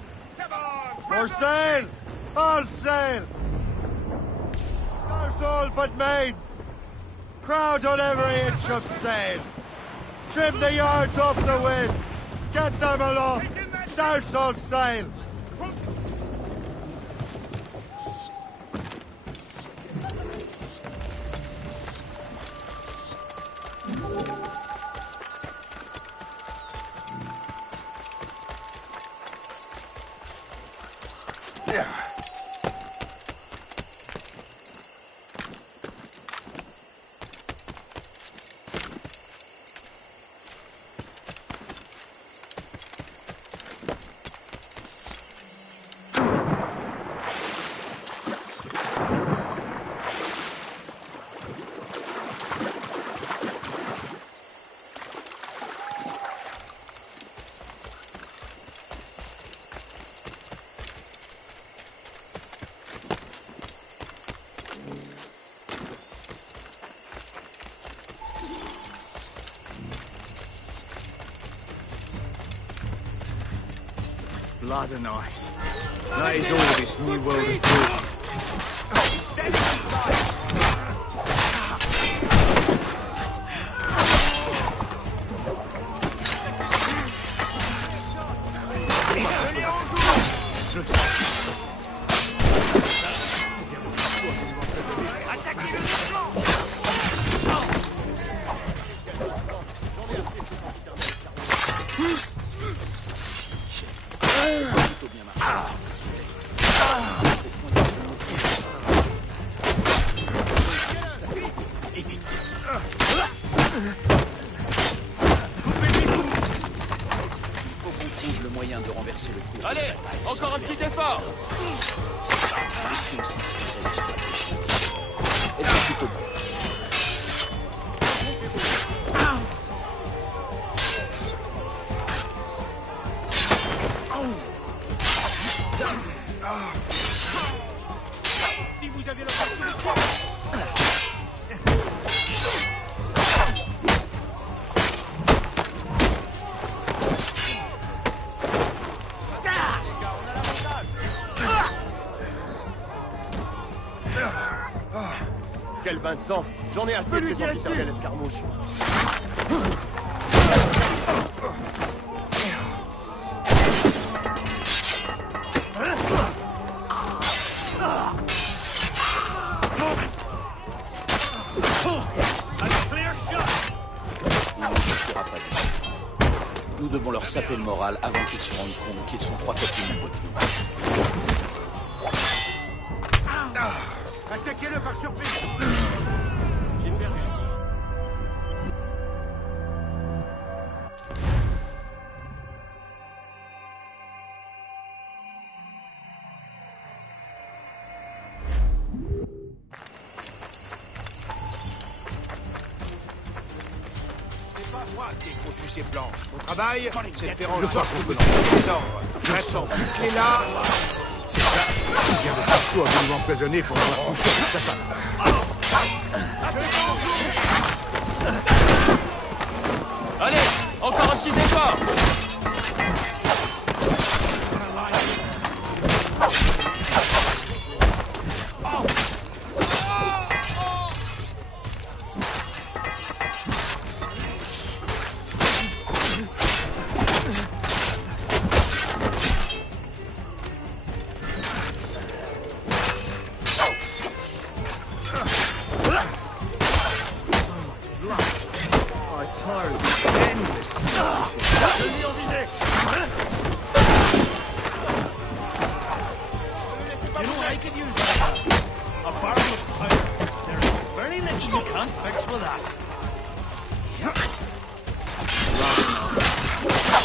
More sail! All sail! There's all but mains! Crowd on every inch of sail! Trim the yards off the wind! Get them aloft! Douse all sail! Blood and ice. That is all this new world has brought. Allez, encore un petit effort. Si vous aviez l'opportunité. Quel bain de sang. J'en ai assez de ces empiteurs de l'escarmouche. Nous devons leur saper le moral avant qu'ils se rendent compte qu'ils sont 3 fois plus nombreux que nous. Attaquez-le par surprise. J'ai perdu. C'est pas moi qui ai conçu ces plans. Mon travail, c'est de faire en sorte que vous descendre. Je sens toutes les là. C'est ça. Il vient de partout à vous empoisonner pour avoir couché avec sa femme. Allez, encore un petit effort.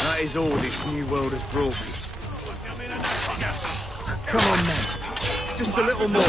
That is all this new world has brought me. Come on, man. Just a little more.